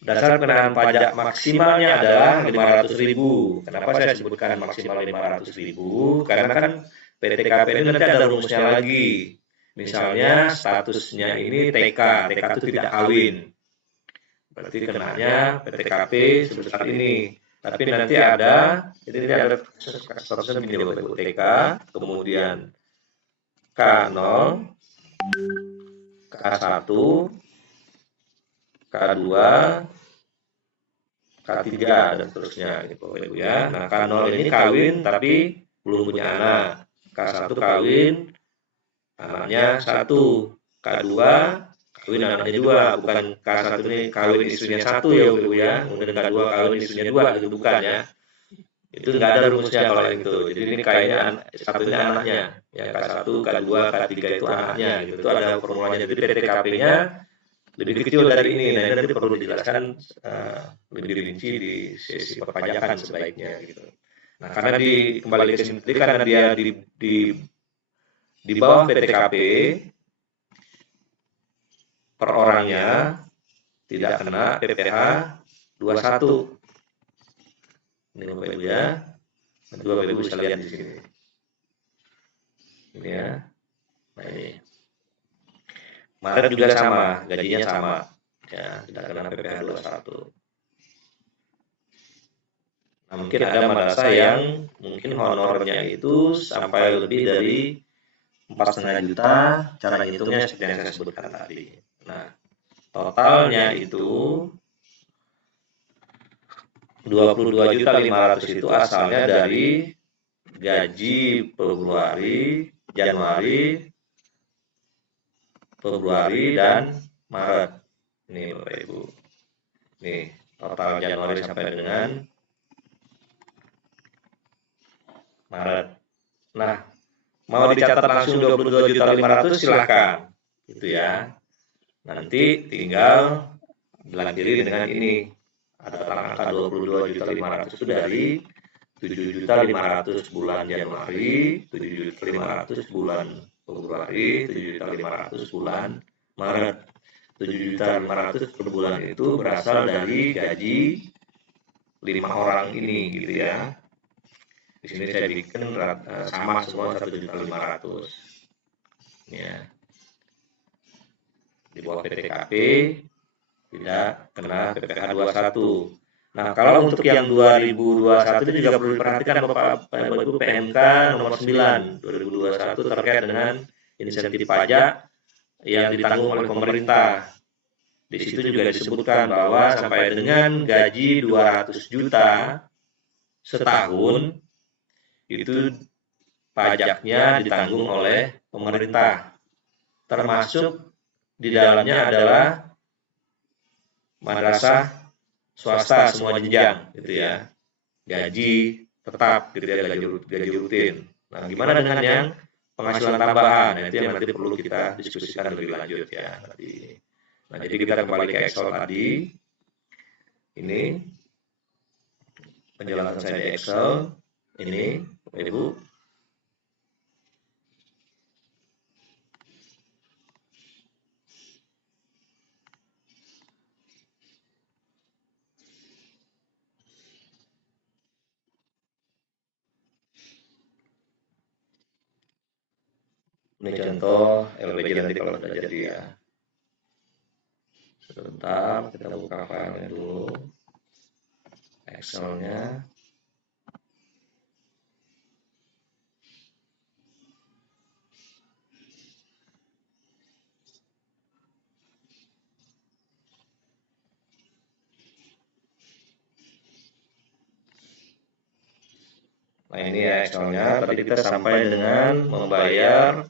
Dasar pengenaan pajak maksimalnya adalah 500.000. Kenapa saya sebutkan maksimal 500.000? Karena kan PTKP ini nanti ada rumusnya lagi. Misalnya statusnya ini TK itu tidak kawin. Berarti kenanya PTKP sebesar ini. Tapi nanti ada, jadi ini ada statusnya begini Bapak Ibu, TK, kemudian K0, K1, K2, K3 dan seterusnya gitu Bapak Ibu ya. Nah, K0 ini kawin tapi belum punya anak. K1 kawin, anaknya 1. K2 kawin anaknya 2, bukan K1 ini kawin istrinya 1 ya Bapak Ibu ya. Kemudian K2 kawin istrinya 2, itu bukan ya. Itu enggak ada rumusnya kalau yang itu. Jadi ini kayaknya satunya anaknya. Ya K1, K2, K3 itu anaknya gitu. Itu ada formulanya. Jadi PTKP-nya lebih kecil dari ini. Nah, ini nanti perlu dijelaskan lebih rinci di sesi perpajakan sebaiknya gitu. Nah, karena kembali ke sini karena dia di bawah PTKP per orangnya tidak kena PPh 21. Ini Bapak Ibu ya. Nanti Bapak Ibu bisa lihat di sini. Ini ya. Nah, ini. Maret juga sama, gajinya sama. Ya, tidak kena PPh 21. Nah, mungkin ada madrasah yang mungkin honornya itu sampai lebih dari 4,5 juta, cara hitungnya seperti yang saya sebutkan tadi. Nah, totalnya itu 22.500.000 itu asalnya dari gaji Januari, Februari dan Maret. Ini Bapak Ibu. Nih, total Januari sampai dengan Maret. Nah, mau dicatat langsung 22.500.000 silahkan. Gitu ya. Nanti tinggal dilankiri dengan ini. Ada angka 22.500.000 itu dari 7.500.000 bulan Januari, 7.500.000 bulan Februari, 7.500.000 bulan Maret. 7.500.000 per bulan itu berasal dari gaji 5 orang ini gitu ya. Di sini saya bikin sama semua 1.500.000. Ya. Di bawah PTKP tidak kena PPh 21. Nah, kalau untuk yang 2021 itu juga perlu diperhatikan Bapak Ibu, PMK nomor 9 2021 terkait dengan insentif pajak yang ditanggung oleh pemerintah. Di situ juga disebutkan bahwa sampai dengan gaji 200 juta setahun itu pajaknya ditanggung oleh pemerintah. Termasuk di dalamnya adalah madrasah swasta semua jenjang gitu ya, gaji tetap gitu ya, gaji rutin. Nah, gimana dengan yang penghasilan tambahan? Nah, itu yang nanti perlu kita diskusikan lebih lanjut ya nanti. Nah, jadi kita kembali ke Excel tadi. Ini penjelasan saya di Excel. Ini Bapak Ibu. Ini contoh LPG nanti kalau sudah jadi ya. Sebentar, kita buka filenya dulu. Excelnya. Nah, ini ya Excelnya. Tadi kita sampai dengan membayar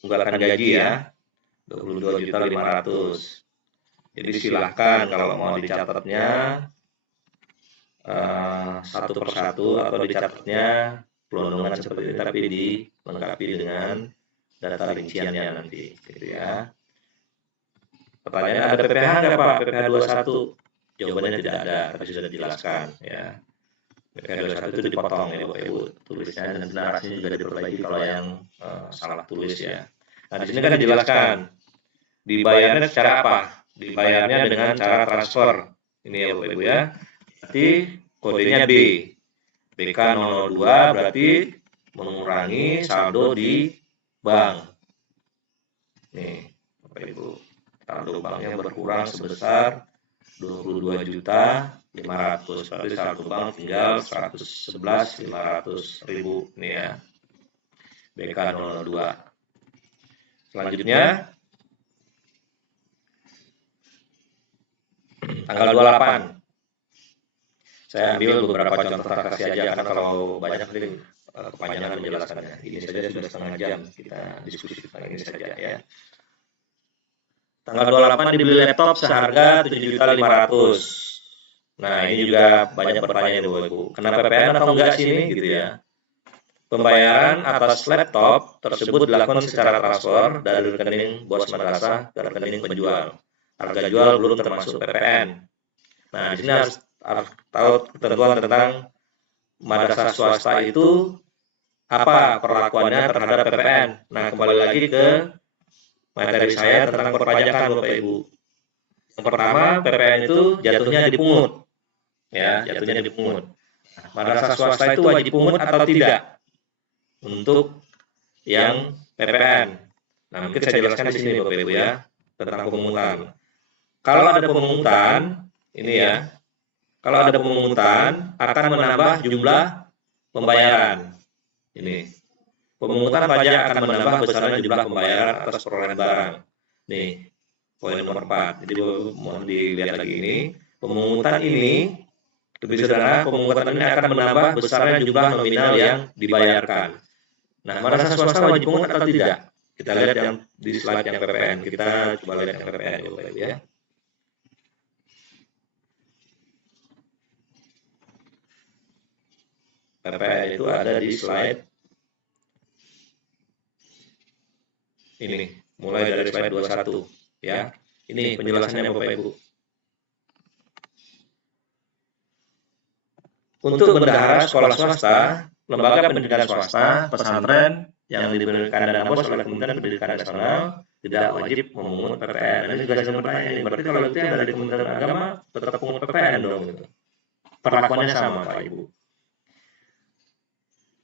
tunggakan gaji ya, 22.500.000. Jadi silahkan kalau mau dicatatnya satu persatu atau dicatatnya pelondongan seperti ini, tapi dilengkapi dengan data rinciannya nanti, gitu ya. Pertanyaan, ada PPH nggak Pak? PPH 21? Jawabannya tidak ada, tapi sudah dijelaskan ya. PPH 21 itu dipotong ya Bapak Ibu tulisnya, dan narasinya juga diperbaiki kalau yang salah tulis ya. Nah, di sini kan dijelaskan dibayarnya secara apa? Dibayarnya dengan cara transfer. Ini ya Bapak Ibu ya. Berarti kodenya B. BK02 berarti mengurangi saldo di bank. Nih, Bapak Ibu. Saldo banknya berkurang sebesar 22.500.000. Berarti saldo bank tinggal 111.500.000 nih ya. BK02. Selanjutnya tanggal 28. Saya ambil beberapa contoh transaksi aja, karena kalau banyak nanti kepanjangan menjelaskannya. Ini saja sudah setengah jam kita diskusi tentang ini saja ya. Tanggal 28 dibeli laptop seharga 7.500.000. Nah, ini juga banyak pertanyaan Bapak Ibu. Kena PPN atau enggak sih ini gitu ya. Pembayaran atas laptop tersebut dilakukan secara transfer dari rekening bos madrasah ke rekening penjual. Harga jual belum termasuk PPN. Nah, di sini harus tahu ketentuan tentang madrasah swasta itu apa perlakuannya terhadap PPN. Nah, kembali lagi ke materi saya tentang perpajakan Bapak Ibu. Yang pertama, PPN itu jatuhnya dipungut. Ya, jatuhnya dipungut. Madrasah swasta itu wajib pungut atau tidak untuk yang PPN. Nah, mungkin saya jelaskan di sini Bapak Ibu ya tentang pemungutan. Kalau ada pemungutan, ini ya. Kalau ada pemungutan akan menambah jumlah pembayaran. Ini. Pemungutan pajak akan menambah besaran jumlah pembayaran atas perolehan barang. Nih, poin nomor 4. Jadi mohon dilihat lagi ini. Pemungutan ini, lebih sederhana, pemungutan ini akan menambah besaran jumlah nominal yang dibayarkan. Nah, madrasah swasta wajib pungut atau tidak? Kita lihat yang di slide yang PPN. Kita coba lihat yang PPN ya. PPN itu ada di slide ini, mulai dari slide 21 ya. Ini penjelasannya Bapak Ibu. Untuk bendahara sekolah swasta, lembaga pendidikan swasta, pesantren yang diberikan dana bos oleh Kementerian Pendidikan Nasional tidak wajib memungut PPN. Ini juga jangan bertanya ini. Berarti kalau itu yang dari Kementerian Agama tetap pungut PPN dong gitu. Perlakuannya sama Pak Ibu.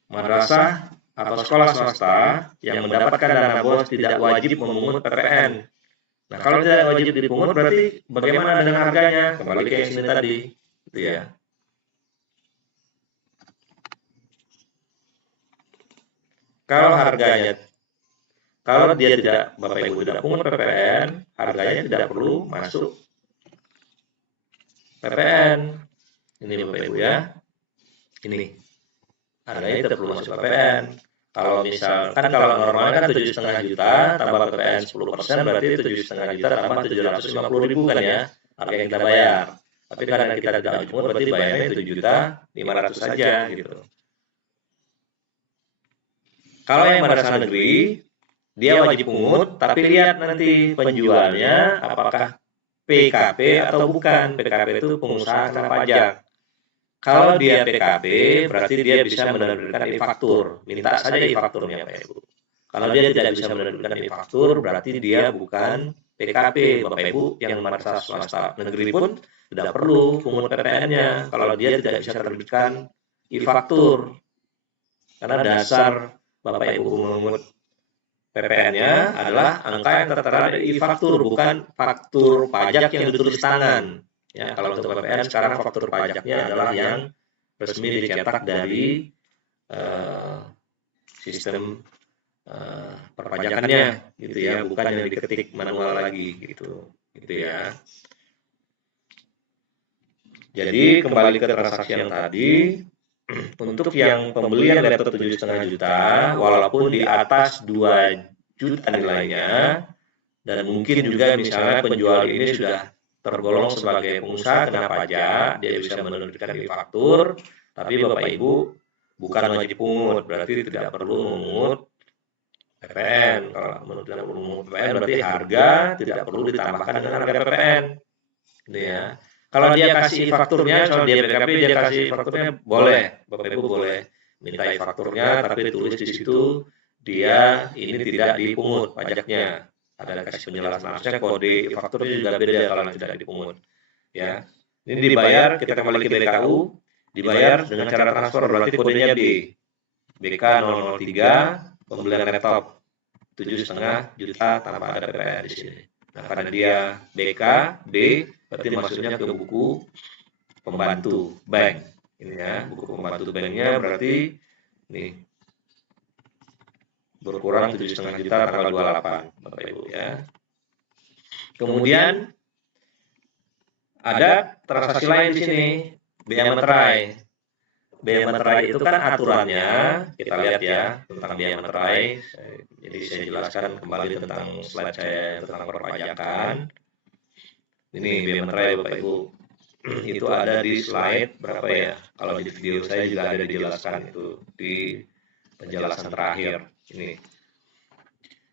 Madrasah atau sekolah swasta yang mendapatkan dana bos tidak wajib memungut PPN. Nah, kalau tidak wajib dipungut berarti bagaimana dengan harganya? Kembali ke yang sini tadi. gitu ya. Kalau dia tidak, Bapak Ibu tidak pungut PPN, harganya tidak perlu masuk PPN. Ini Bapak Ibu ya. Ini harganya tidak perlu masuk PPN. Kalau misalkan kalau normalnya kan 7,5 juta tambah PPN 10% berarti 7,5 juta tambah 750.000 kan ya harga yang kita bayar. Tapi karena kita tidak wajib pungut berarti bayarnya 7.500.000 saja gitu. Kalau yang madrasah negeri dia wajib pungut, tapi lihat nanti penjualnya apakah PKP atau bukan. PKP itu pengusaha kena pajak. Kalau dia PKP, berarti dia bisa menerbitkan e-faktur. Minta saja e-fakturnya, Pak Ibu. Kalau dia tidak bisa menerbitkan e-faktur, berarti dia bukan PKP, Bapak Ibu. Yang madrasah swasta negeri pun tidak perlu pungut PPN-nya. Kalau dia tidak bisa menerbitkan e-faktur. Karena dasar Bapak Ibu mengungut PPN-nya adalah angka yang tertera di e-faktur, bukan faktur pajak yang ditulis tangan. Ya, kalau untuk PPN sekarang faktur pajaknya adalah yang resmi dicetak dari sistem perpajakannya, gitu ya, bukan yang diketik manual lagi, gitu ya. Jadi kembali ke transaksi yang tadi, untuk yang pembelian laptop 7,5 juta, walaupun di atas 2 juta nilainya, dan mungkin juga misalnya penjual ini sudah tergolong sebagai pengusaha kena pajak, dia bisa menerbitkan e-faktur, tapi Bapak Ibu bukan wajib pungut, berarti tidak perlu memungut PPN. Kalau menurut tidak perlu memungut PPN, berarti harga tidak perlu ditambahkan dengan harga PPN. Gitu ya. Kalau dia kasih e-fakturnya, soal dia PKP, dia kasih e-fakturnya, boleh. Bapak Ibu boleh minta e-fakturnya, tapi tulis di situ dia ini tidak dipungut pajaknya. Ada kasih penjelasan, harusnya kode e-faktur juga beda kalau tidak dipungut. Ya, ini dibayar, kita kembali ke BKU, dibayar dengan cara transfer, berarti kodenya B. BK 003, pembelian laptop 7,5 juta tanpa ada PPN di sini. Nah, karena dia BK, B, berarti maksudnya ke buku pembantu bank. Ini ya, buku pembantu banknya berarti nih berkurang 7,5 juta tanggal 28, Bapak Ibu ya. Kemudian ada transaksi lain di sini, biaya materai. Biaya materai itu kan aturannya, kita lihat ya tentang biaya materai. Jadi saya jelaskan kembali tentang slide saya tentang perpajakan. Ini biaya materai Bapak Ibu. Itu ada di slide berapa ya? Kalau di video saya juga ada dijelaskan itu di penjelasan terakhir. Ini.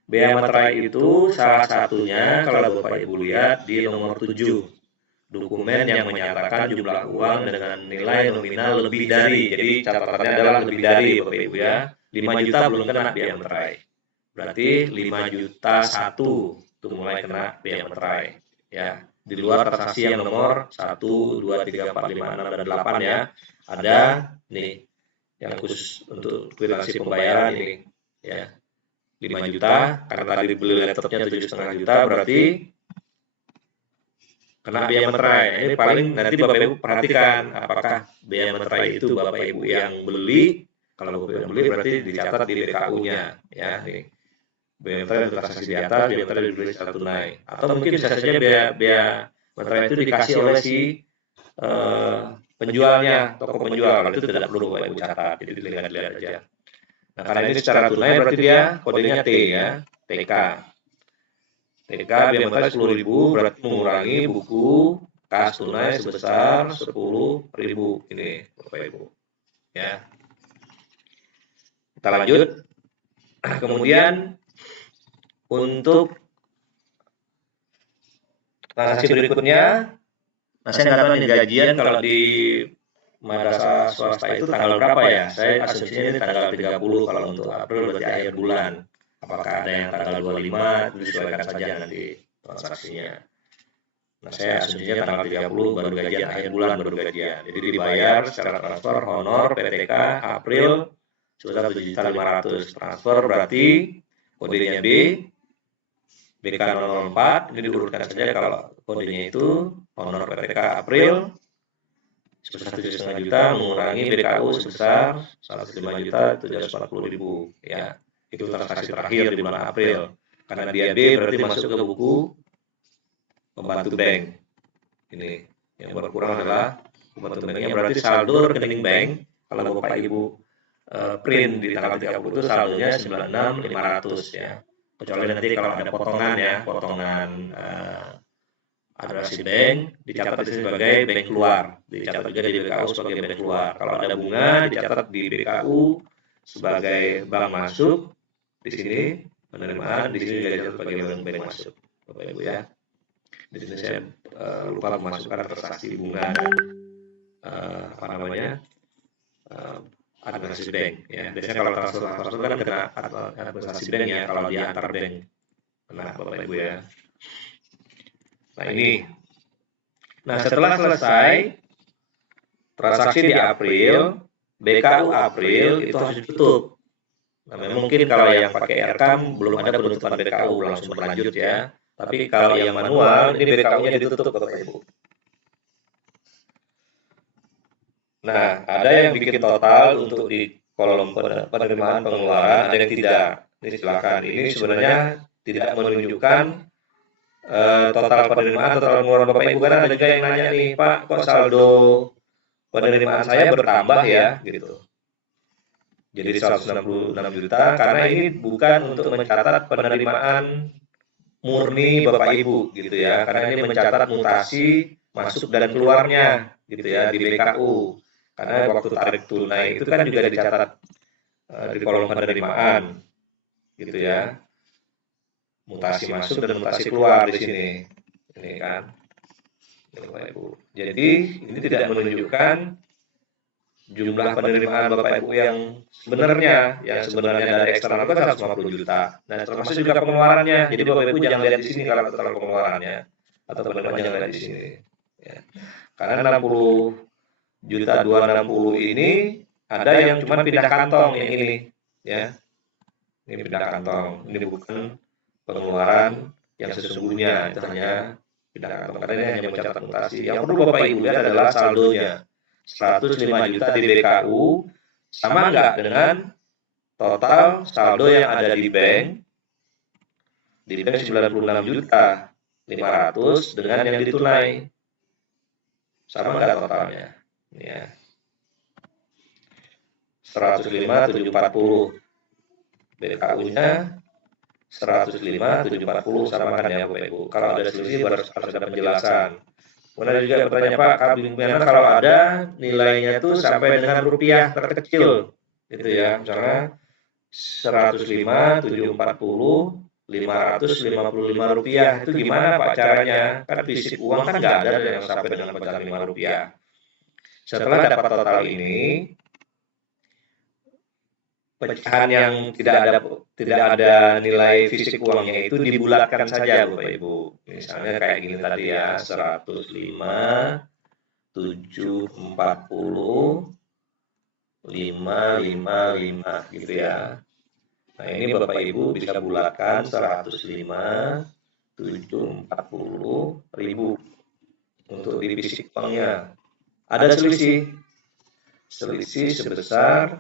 Biaya materai itu salah satunya kalau Bapak Ibu lihat di nomor 7. Dokumen yang menyatakan jumlah uang dengan nilai nominal lebih dari. Jadi catatannya adalah lebih dari Bapak Ibu ya. 5 juta belum kena biaya materai. Berarti 5 juta 1 itu mulai kena biaya materai. Ya, di luar transaksi yang nomor 1, 2, 3, 4, 5, 6, dan 8 ya. Ada nih yang khusus untuk kwitansi pembayaran ini ya. 5 juta, karena tadi beli laptopnya 7,5 juta, berarti kena biaya materai. Ini paling nanti Bapak Ibu perhatikan apakah biaya materai itu Bapak Ibu yang beli. Kalau Bapak Ibu yang beli berarti dicatat di BKU-nya ya. Nih. Biaya materai transaksi di atas, biaya materai dibeli secara tunai. Atau mungkin bisa saja biaya materai itu dikasih oleh si penjualnya, toko penjual. Itu tidak perlu Bapak Ibu catat, jadi dilihat aja. Nah, karena ini secara tunai berarti dia kodenya T ya, TK. TK biaya materai 10.000 berarti mengurangi buku kas tunai sebesar 10.000 ini Bapak Ibu. Ya. Kita lanjut. Kemudian untuk transaksi berikutnya, nah saya nggak tahu ini gajian kalau di madrasah swasta itu tanggal berapa ya? Saya asumsinya ini tanggal 30 kalau untuk April berarti akhir bulan. Apakah ada yang tanggal 25 disesuaikan saja nanti transaksinya. Nah, saya asumsinya tanggal 30 baru gajian, akhir bulan baru gajian. Jadi dibayar secara transfer honor PTK April sebesar 7.500.000. Transfer berarti kodenya B, BK 004, ini diurutkan saja kalau kodenya itu honor PTK April sebesar 7,5 juta mengurangi BKU sebesar 105.740.000 ya. Itu transaksi terakhir di bulan April. Karena dia B berarti masuk ke buku pembantu bank. Ini yang berkurang adalah pembantu banknya, berarti saldo rekening bank kalau Bapak Ibu print di tanggal 30 itu saldonya 96.500 ya. Kecuali nanti kalau ada potongan ya, potongan adrasi bank dicatat di sini sebagai bank keluar, dicatat juga di BKU sebagai bank keluar. Kalau ada bunga dicatat di BKU sebagai bank masuk, di sini penerimaan, di sini juga dicatat sebagai bank masuk, Bapak Ibu ya. Di sini saya lupa memasukkan transaksi bunga dan apa namanya administrasi bank ya. Biasanya kalau transfer kan kena administrasi bank ya, kalau dia antar bank kena, Bapak Ibu ya. Nah ini, nah setelah selesai transaksi di April, BKU April itu harus ditutup. Nah memang mungkin kalau yang pakai rekam belum ada penutupan BKU langsung berlanjut ya. Tapi kalau yang manual ini BKU-nya ditutup, Bapak Ibu. Nah, ada yang bikin total untuk di kolom penerimaan pengeluaran, ada yang tidak. Ini silakan. Ini sebenarnya tidak menunjukkan total penerimaan, total pengeluaran Bapak Ibu. Karena ada juga yang nanya nih, Pak, kok saldo penerimaan saya bertambah ya, gitu. Jadi 166 juta, karena ini bukan untuk mencatat penerimaan murni Bapak Ibu, gitu ya. Karena ini mencatat mutasi masuk dan keluarnya, gitu ya, di BKU. Karena waktu tarik tunai itu kan juga dicatat di kolom penerimaan, gitu ya. Mutasi masuk dan mutasi keluar di sini. Ini kan. Ini Bapak Ibu. Jadi ini tidak menunjukkan jumlah penerimaan Bapak Ibu yang sebenarnya dari eksternal itu kan 150 juta. Nah, termasuk juga pengeluarannya. Jadi Bapak Ibu jangan lihat di sini kalau total pengeluarannya atau penerimaan jangan lihat di sini. Ya. Karena 60.260 ini ada yang cuma pindah kantong yang ini, ya. Ini pindah kantong. Ini bukan pengeluaran yang sesungguhnya, itu hanya pindah kantong. Karena ini hanya mencatat mutasi. Yang perlu Bapak Ibu lihat adalah saldonya. 105 juta di BKU sama enggak dengan total saldo yang ada di bank 96 juta 500 dengan yang ditunai, sama enggak totalnya ya. 105.740 BKU-nya 105.740 sama kan ya Bapak Ibu. Kalau ada selisih harus ada penjelasan. Kemudian juga bertanya, Pak, kami kalau ada nilainya tuh sampai dengan rupiah terkecil, gitu ya, misalnya 105.740 555 rupiah, itu gimana Pak caranya? Kan fisik uang kan nggak ada yang sampai dengan pecahan 5 rupiah. Setelah dapat total ini, pecahan yang tidak ada nilai fisik uangnya itu dibulatkan saja Bapak Ibu. Misalnya kayak gini tadi ya, 105 740 555 gitu ya. Nah, ini Bapak Ibu bisa bulatkan 105 740 ribu untuk di fisik uangnya. Ada selisih sebesar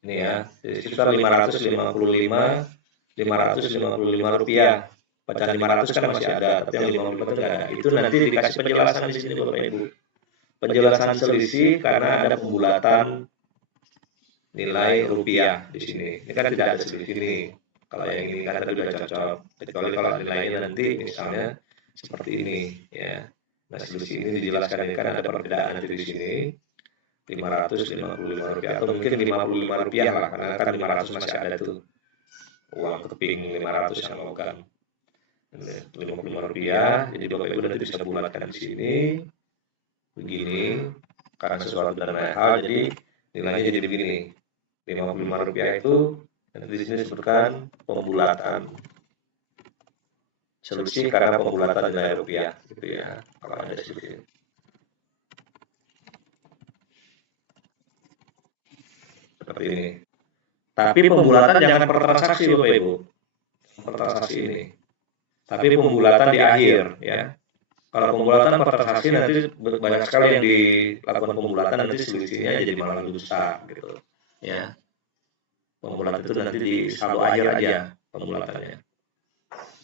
ini ya, sekitar 555 rupiah. Pecahan 500 kan masih ada, tapi yang 50 itu enggak ada. Itu nanti dikasih penjelasan di sini Bapak Ibu. Penjelasan selisih karena ada pembulatan nilai rupiah di sini. Ini kan tidak ada selisih ini. Kalau yang ini kan tadi sudah cocok. Kecuali kalau nilainya nanti misalnya seperti ini ya. Nah, selisih ini dijelaskan ini kan ada perbedaan nanti di sini. 555 rupiah atau mungkin 55 rupiah lah, karena kan 500 masih ada tuh uang keping 500 yang logam. 55 rupiah, jadi Bapak Ibu nanti bisa bulatkan di sini begini, karena sesuatu dan lain hal, jadi nilainya jadi begini. 55 rupiah itu nanti di sini disebutkan pembulatan selisih karena pembulatan nilai rupiah, gitu ya. Kalau ada di sini. Seperti ini. Tapi pembulatan jangan per transaksi Bapak Ibu. Per transaksi ini. Tapi pembulatan di akhir ya. Kalau pembulatan per transaksi nanti banyak sekali yang dilakukan pembulatan, nanti selisihnya jadi malah lebih besar gitu. Ya, pembulatan itu nanti di saldo akhir aja pembulatannya.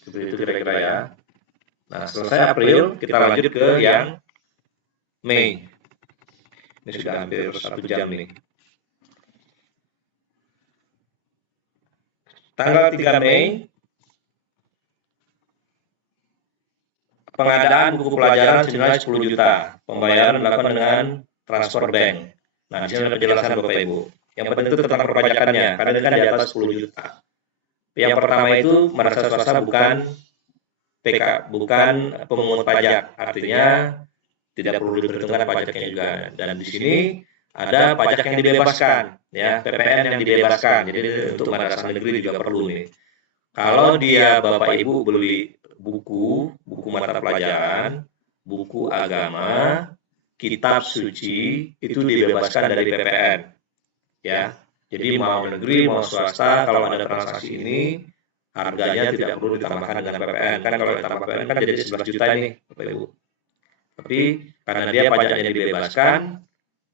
Itu kira-kira ya. Nah, selesai April, kita lanjut ke yang Mei. Ini sudah hampir 1 jam nih. Tanggal 3 Mei, pengadaan buku pelajaran senilai 10 juta. Pembayaran dilakukan dengan transfer bank. Nah, di sini ada penjelasan Bapak Ibu. Yang penting itu tentang perpajakannya, karena ini kan di atas 10 juta. Yang pertama itu madrasah swasta bukan PK, bukan pemungut pajak. Artinya tidak perlu diperhitungkan pajaknya juga. Dan di sini ada pajak yang dibebaskan, ya, PPN yang dibebaskan. Jadi untuk madrasah negeri juga perlu nih. Kalau dia Bapak Ibu beli buku mata pelajaran, buku agama, kitab suci itu dibebaskan dari PPN. Ya. Jadi mau negeri mau swasta kalau ada transaksi ini harganya tidak perlu ditambahkan dengan PPN. Kan kalau ditambah PPN kan jadi 11 juta ini, Bapak Ibu. Tapi karena dia pajaknya dibebaskan,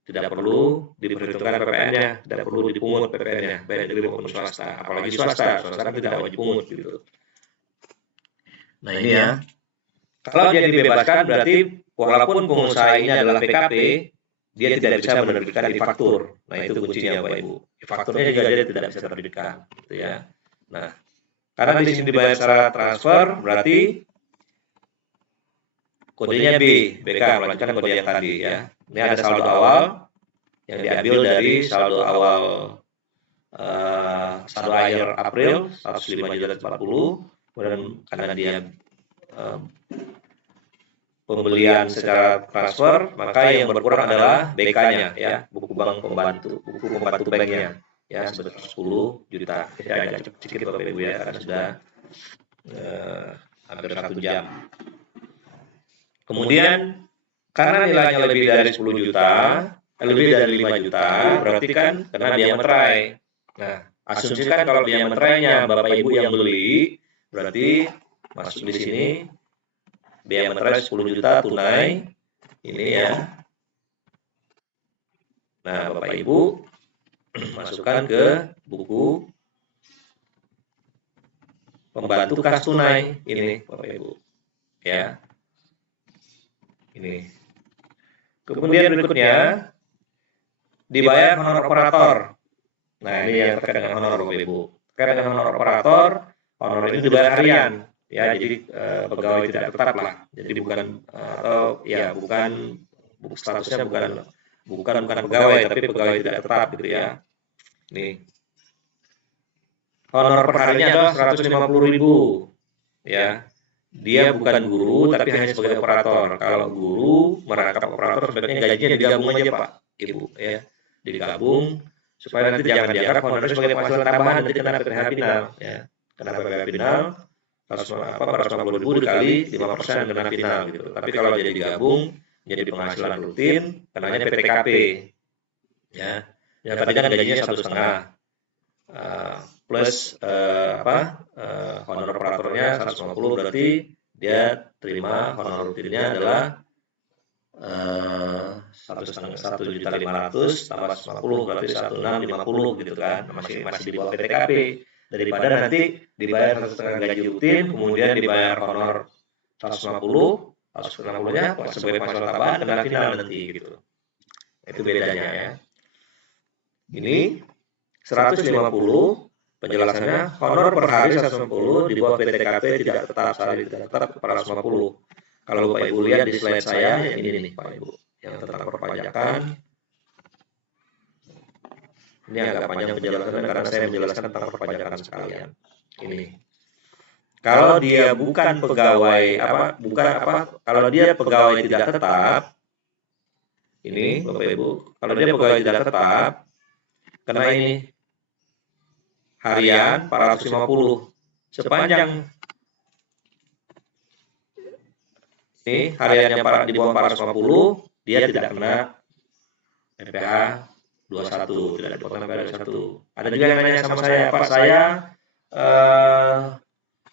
tidak perlu diperhitungkan PPN-nya, tidak perlu dipungut PPN-nya, baik negeri maupun swasta. Apalagi swasta kan tidak wajib pungut gitu. Nah ini ya, kalau dia dibebaskan berarti walaupun pengusaha ini adalah PKP, dia tidak bisa menerbitkan e-faktur. Nah itu kuncinya Bapak Ibu. E-fakturnya juga dia tidak bisa terbitkan, gitu ya. Nah, karena di sini dibayar secara transfer, berarti kodenya B, BK, melanjutkan kode yang tadi ya. Ini ada saldo awal yang diambil dari saldo awal saldo akhir April 105.440. Kemudian karena dia pembelian secara transfer, maka yang berkurang adalah BK-nya ya, buku bank pembantu, buku pembantu banknya ya sebesar 10 juta. Kita agak sedikit Bapak Ibu ya, karena sudah hampir 1 jam. Kemudian karena nilainya lebih dari 10 juta, lebih dari 5 juta, berarti kan kena biaya materai. Nah, asumsikan kalau biaya materainya Bapak Ibu yang beli, berarti masuk di sini biaya materai 10 juta tunai ini ya. Nah, Bapak Ibu masukkan ke buku pembantu kas tunai ini Bapak Ibu ya. Ini. Kemudian berikutnya dibayar honor operator. Nah, ini yang terkait dengan honor Bapak Ibu. Terkait dengan honor operator, honor ini dibayar harian. Ya, jadi pegawai tidak tetap lah. Jadi bukan atau ya bukan statusnya bukan pegawai tapi pegawai tidak tetap gitu ya. Nih. Honor per harinya adalah 150.000 ya. Dia bukan guru tapi hanya sebagai operator. Kalau guru merangkap operator sebenarnya gajinya digabung aja Pak Ibu ya. Digabung supaya nanti jangan dianggap honornya sebagai penghasilan tambahan, nanti kena PPh final ya. Kena PPh final 450.000 dikali 5% kena final gitu. Tapi kalau jadi digabung jadi penghasilan rutin, kenanya PTKP ya. Yang tadi kan gajinya 1,5 plus honor operatornya 150, berarti dia terima honor rutinnya adalah 1.500.000 tambah 150 berarti 1.650 gitu kan, masih di bawah PTKP, daripada nanti dibayar 1,5 gaji rutin kemudian dibayar honor 150-nya sebagai penghasilan tambahan kena final nanti gitu. Itu bedanya ya. Ini 150 penjelasannya honor per hari 150 di bawah PTKP tidak tetap, salari tidak tetap 450. Kalau Bapak Ibu lihat di slide saya yang ini nih Pak Ibu, yang tentang perpajakan. Ini agak panjang penjelasannya karena saya menjelaskan tentang perpajakan sekalian. Ini. Kalau dia bukan pegawai kalau dia pegawai tidak tetap, ini Bapak Ibu, kalau dia pegawai tidak tetap, kena ini harian 450 sepanjang ini hariannya di bawah 450 dia tidak kena PPh 21, tidak dipotong PPh 21. Ada juga yang nanya sama saya, Pak, saya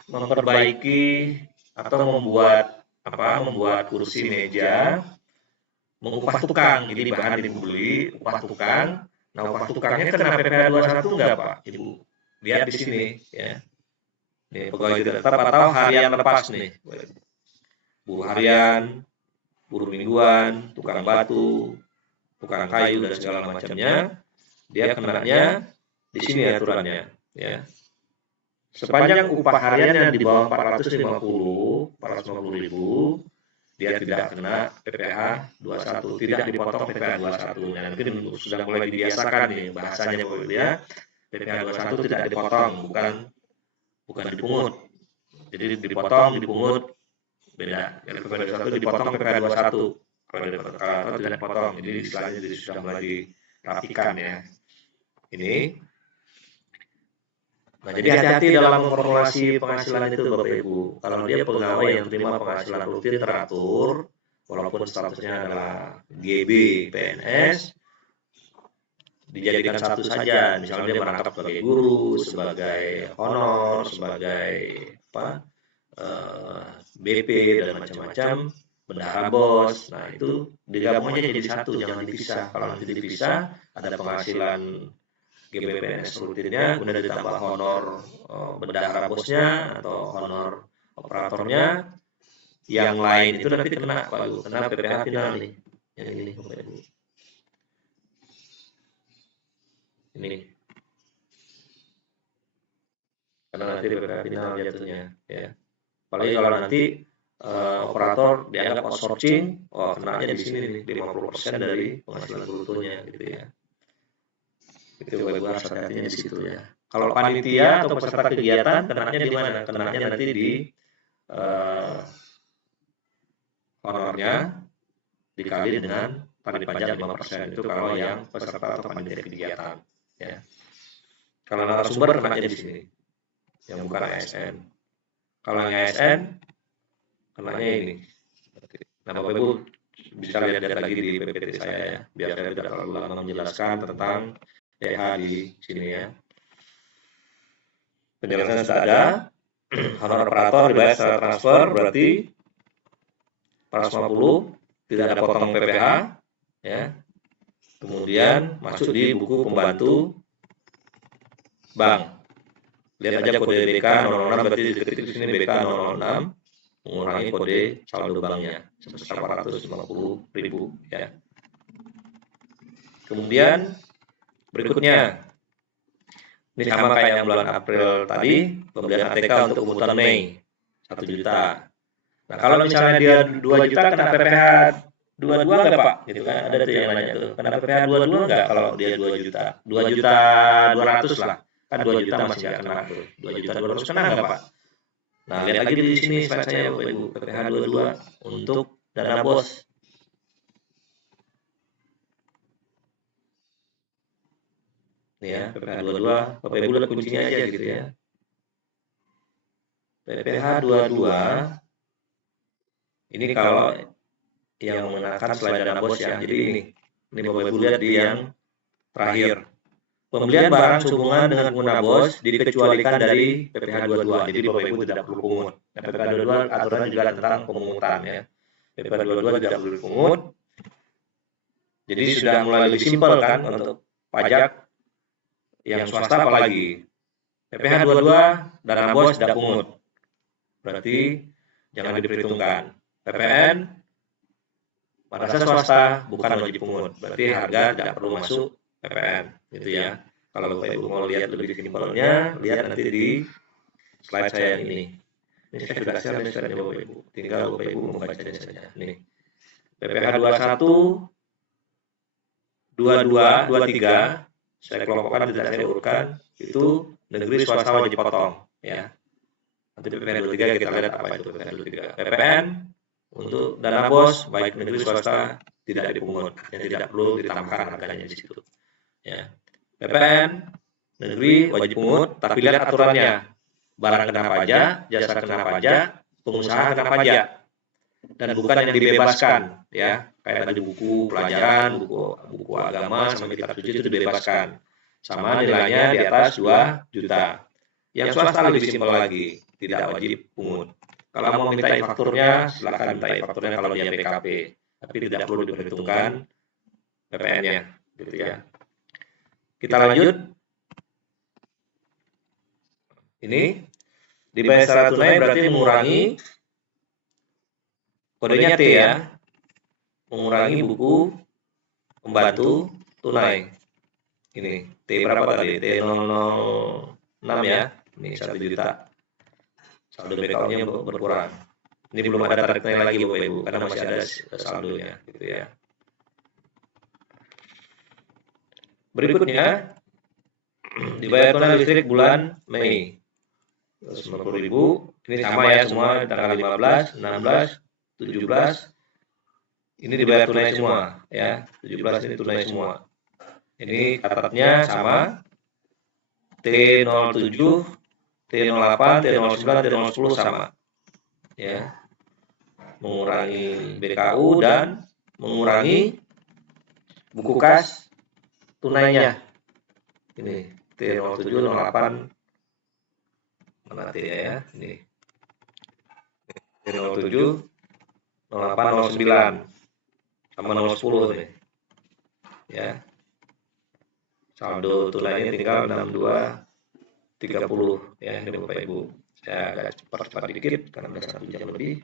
memperbaiki atau membuat membuat kursi meja, mengupah tukang. Jadi bahan dibeli, upah tukang. Nah, upah tukangnya kena PPh 21 enggak, Pak? Ibu lihat di sini ya. Nih, pegawai tidak tetap atau harian lepas nih. Buruh harian, buruh mingguan, tukang batu, tukang kayu dan segala macamnya, dia kenanya di sini aturannya ya. Sepanjang upah hariannya di bawah 450 ribu, dia tidak kena PPh 21, tidak dipotong PPh 21. Nah, nanti sudah mulai dibiasakan nih bahasanya Bapak Ibu ya. PPh 21 tidak dipotong, bukan dipungut. Jadi dipotong, dipungut beda. Jadi PPh 21 dipotong PPh 21. Kalau tidak dipotong, jadi istilahnya jadi sudah mulai dirapikan ya. Ini. Nah, jadi hati-hati dalam memformulasi penghasilan itu Bapak Ibu. Kalau dia pegawai yang terima penghasilan rutin teratur, walaupun statusnya adalah GB PNS, dijadikan satu saja. Misalnya dia merangkap sebagai guru, sebagai honor, sebagai BP dan macam-macam, bendahara bos. Nah, itu digabung aja jadi satu, jangan dipisah. Kalau nanti dipisah, ada penghasilan GBPNS rutinnya, kemudian ditambah honor bendahara bosnya atau honor operatornya, yang lain itu nanti kena Pak Ibu, kena PPh final nih, yang ini Bapak Ibu. Ini, karena nanti PPh final jatuhnya, ya. Apalagi kalau nanti operator dianggap outsourcing, kenanya di sini nih 50% dari penghasilan brutonya gitu ya. Itu Bapak Ibu harus hati-hatinya di situ ya. Kalau panitia atau peserta kegiatan, kenanya di mana? Kenanya nanti di honornya dikali dengan tarif pajak 5%. Itu kalau yang peserta atau panitia kegiatan. Ya. Kalau narasumber kenanya di sini, yang bukan ASN. Kalau yang ASN, kenanya ini. Nah, Bapak Ibu bisa lihat lagi di PPT saya ya, biar saya tidak terlalu lama menjelaskan tentang PH di sini ya. Penjelasannya sudah ada. Honor operator dibayar secara transfer berarti 450, tidak ada potong PPh ya. Kemudian masuk di buku pembantu bank. Lihat aja kode BK 006, berarti di sini BK 006 mengurangi kode saldo banknya sebesar 450.000 ya. Kemudian berikutnya, ini sama kayak yang bulan April tadi, pembelian ATK untuk kebutuhan Mei 1 juta. Nah, kalau misalnya dia 2 juta kena PPh 22 enggak Pak? Gitu kan, ada tuh yang nanya tuh, kena PPh 22 enggak kalau dia 2 juta? 2 juta 200 lah, kan 2 juta masih enggak kena tuh. 2 juta 200 kena enggak Pak? Nah, lihat lagi di sini slide saya Bapak Ibu, PPh 22 untuk dana bos. Ya, PPh 22, Bapak Ibu lihat kuncinya aja gitu ya. PPh 22 ini kalau yang mengenakan selain dana bos ya. Jadi ini Bapak Ibu lihat di yang terakhir. Pembelian barang sehubungan dengan pengguna bos dikecualikan dari PPh 22. Jadi Bapak Ibu tidak perlu pungut. Nah, PPh 22 aturannya juga tentang pemungutan ya. PPh 22 tidak perlu dipungut. Jadi sudah mulai lebih simpel kan untuk pajak yang swasta apalagi. PPh 22 dana bos tidak pungut. Berarti jangan diperhitungkan. PPN madrasah swasta bukan wajib pungut. Berarti harga tidak perlu masuk PPN gitu ya. Kalau Bapak Ibu mau lihat lebih simpelnya, lihat nanti di slide saya ini. Ini saya sudah share nih slide-nya Bapak Ibu. Tinggal Bapak Ibu membacanya saja. Nih. PPh 21 22 23 saya kelompokkan, tidak saya urutkan, itu negeri swasta wajib potong ya. Nanti PPh 23 kita lihat apa itu PPh 23. PPN untuk dana bos baik negeri swasta tidak dipungut, yang tidak perlu ditambahkan harganya di situ ya. PPN negeri wajib pungut, tapi lihat aturannya, barang kena pajak, jasa kena pajak, pengusaha kena pajak, dan bukan yang dibebaskan ya, kayak tadi buku pelajaran, buku agama sama kitab suci itu dibebaskan, sama nilainya di atas 2 juta. Yang swasta lebih simpel lagi, tidak wajib pungut. Kalau mau minta e-fakturnya, silakan minta e-fakturnya kalau dia BKP, tapi tidak perlu diperhitungkan PPN-nya, gitu ya. Kita lanjut. Ini dibayar secara tunai berarti mengurangi kodenya T ya, mengurangi buku pembantu tunai. Ini T berapa tadi? T006 ya. Ini 1 juta. Saldo BKU-nya berkurang. Ini belum ada tarik tunai lagi Bapak Ibu karena masih ada saldonya gitu ya. Berikutnya dibayar tunai listrik bulan Mei. 90.000. Ini sama ya semua tanggal 15, 16, 17. Ini dibayar tunai semua ya. 17 ini tunai semua. Ini catatnya sama T07, T08, T09, T010 sama. Ya. Mengurangi BKU dan mengurangi buku kas tunainya. Ini T07, 08 mana T ya? Ini T07, 08, 09 sama 010 nih. Ya. Saldo tunainya tinggal 62.30 ya ini Bapak Ibu. Saya agak cepat dikit karena udah 1 jam lebih.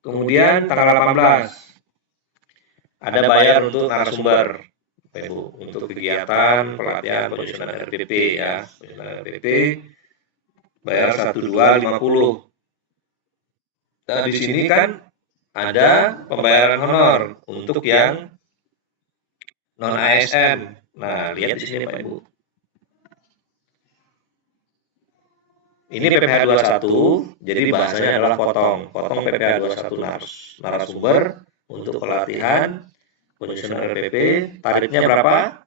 Kemudian tanggal 18 ada bayar untuk narasumber Bapak Ibu untuk kegiatan pelatihan penyusunan RPP ya, penyusunan RPP bayar 1250. Nah, di sini kan ada pembayaran honor untuk yang non ASN. Nah, lihat di sini Pak Ibu. Ini PPh 21, jadi bahasanya adalah potong PPh 21 narasumber untuk pelatihan penyusunan RPP. Tarifnya berapa?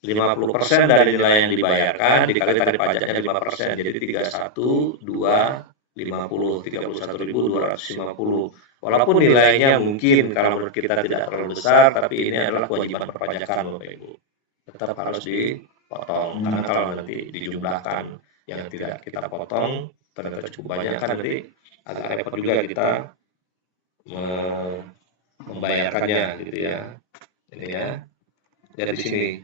50% dari nilai yang dibayarkan dikali tarif pajaknya 5%, jadi 31.250, 31.250. Walaupun nilainya mungkin kalau menurut kita tidak terlalu besar, tapi ini adalah kewajiban perpajakan Bapak Ibu. Tetap harus dipotong, karena kalau nanti dijumlahkan yang tidak kita potong, ternyata cukup banyak kan nanti agak repot juga kita membayarkannya gitu ya. Ini ya. Dari sini.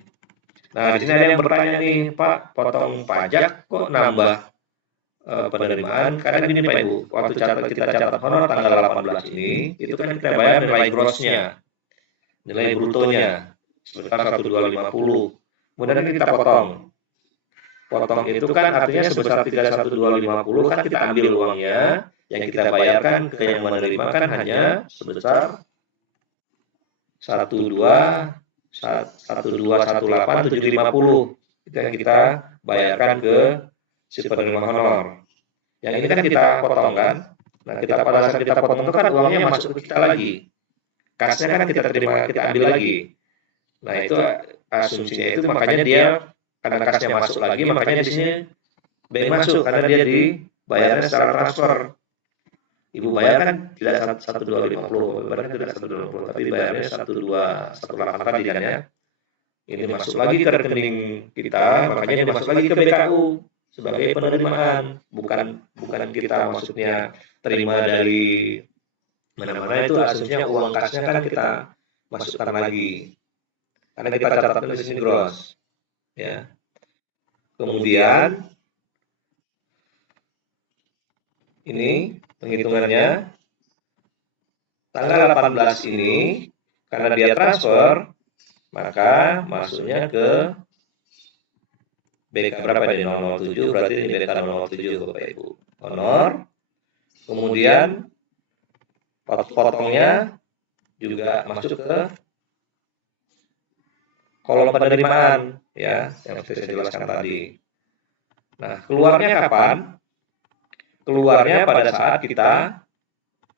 Nah, di sini ada yang bertanya nih, Pak, potong pajak kok nambah penerimaan? Karena gini Pak Ibu, waktu kita catat honor tanggal 18 ini, itu kan kita bayar nilai grossnya, nilai brutonya, sebesar 1250. Kemudian kita potong. Potong itu kan artinya sebesar 31.250 kan kita ambil uangnya, yang kita bayarkan ke yang menerima kan hanya sebesar 1218.750. Itu yang kita bayarkan ke si penerima honor. Yang ini kan kita potong kan. Nah, pada saat kita potong itu kan uangnya masuk ke kita lagi. Kasnya kan kita ambil lagi. Nah, itu asumsinya itu makanya dia karena kasnya masuk lagi, makanya di sini B masuk karena dia dibayarnya secara transfer. Ibu bayar kan tidak 1.250, bayarnya tidak 1.250, tapi bayarnya 1.218 tadi kan ya. Ini masuk lagi ke rekening kita, makanya ini masuk lagi ke BKU sebagai penerimaan, bukan kita maksudnya terima dari mana-mana. Itu asumsinya uang kasnya kan kita masukkan lagi, karena kita catatkan di sini gross, ya. Kemudian ini penghitungannya tanggal 18 ini karena dia transfer, maka masuknya ke BK berapa ini? 007, berarti ini BK 007 Bapak Ibu. Honor. Kemudian potongnya juga masuk ke kolom penerimaan ya, yang saya jelaskan tadi. Nah, keluarnya kapan? Keluarnya pada saat kita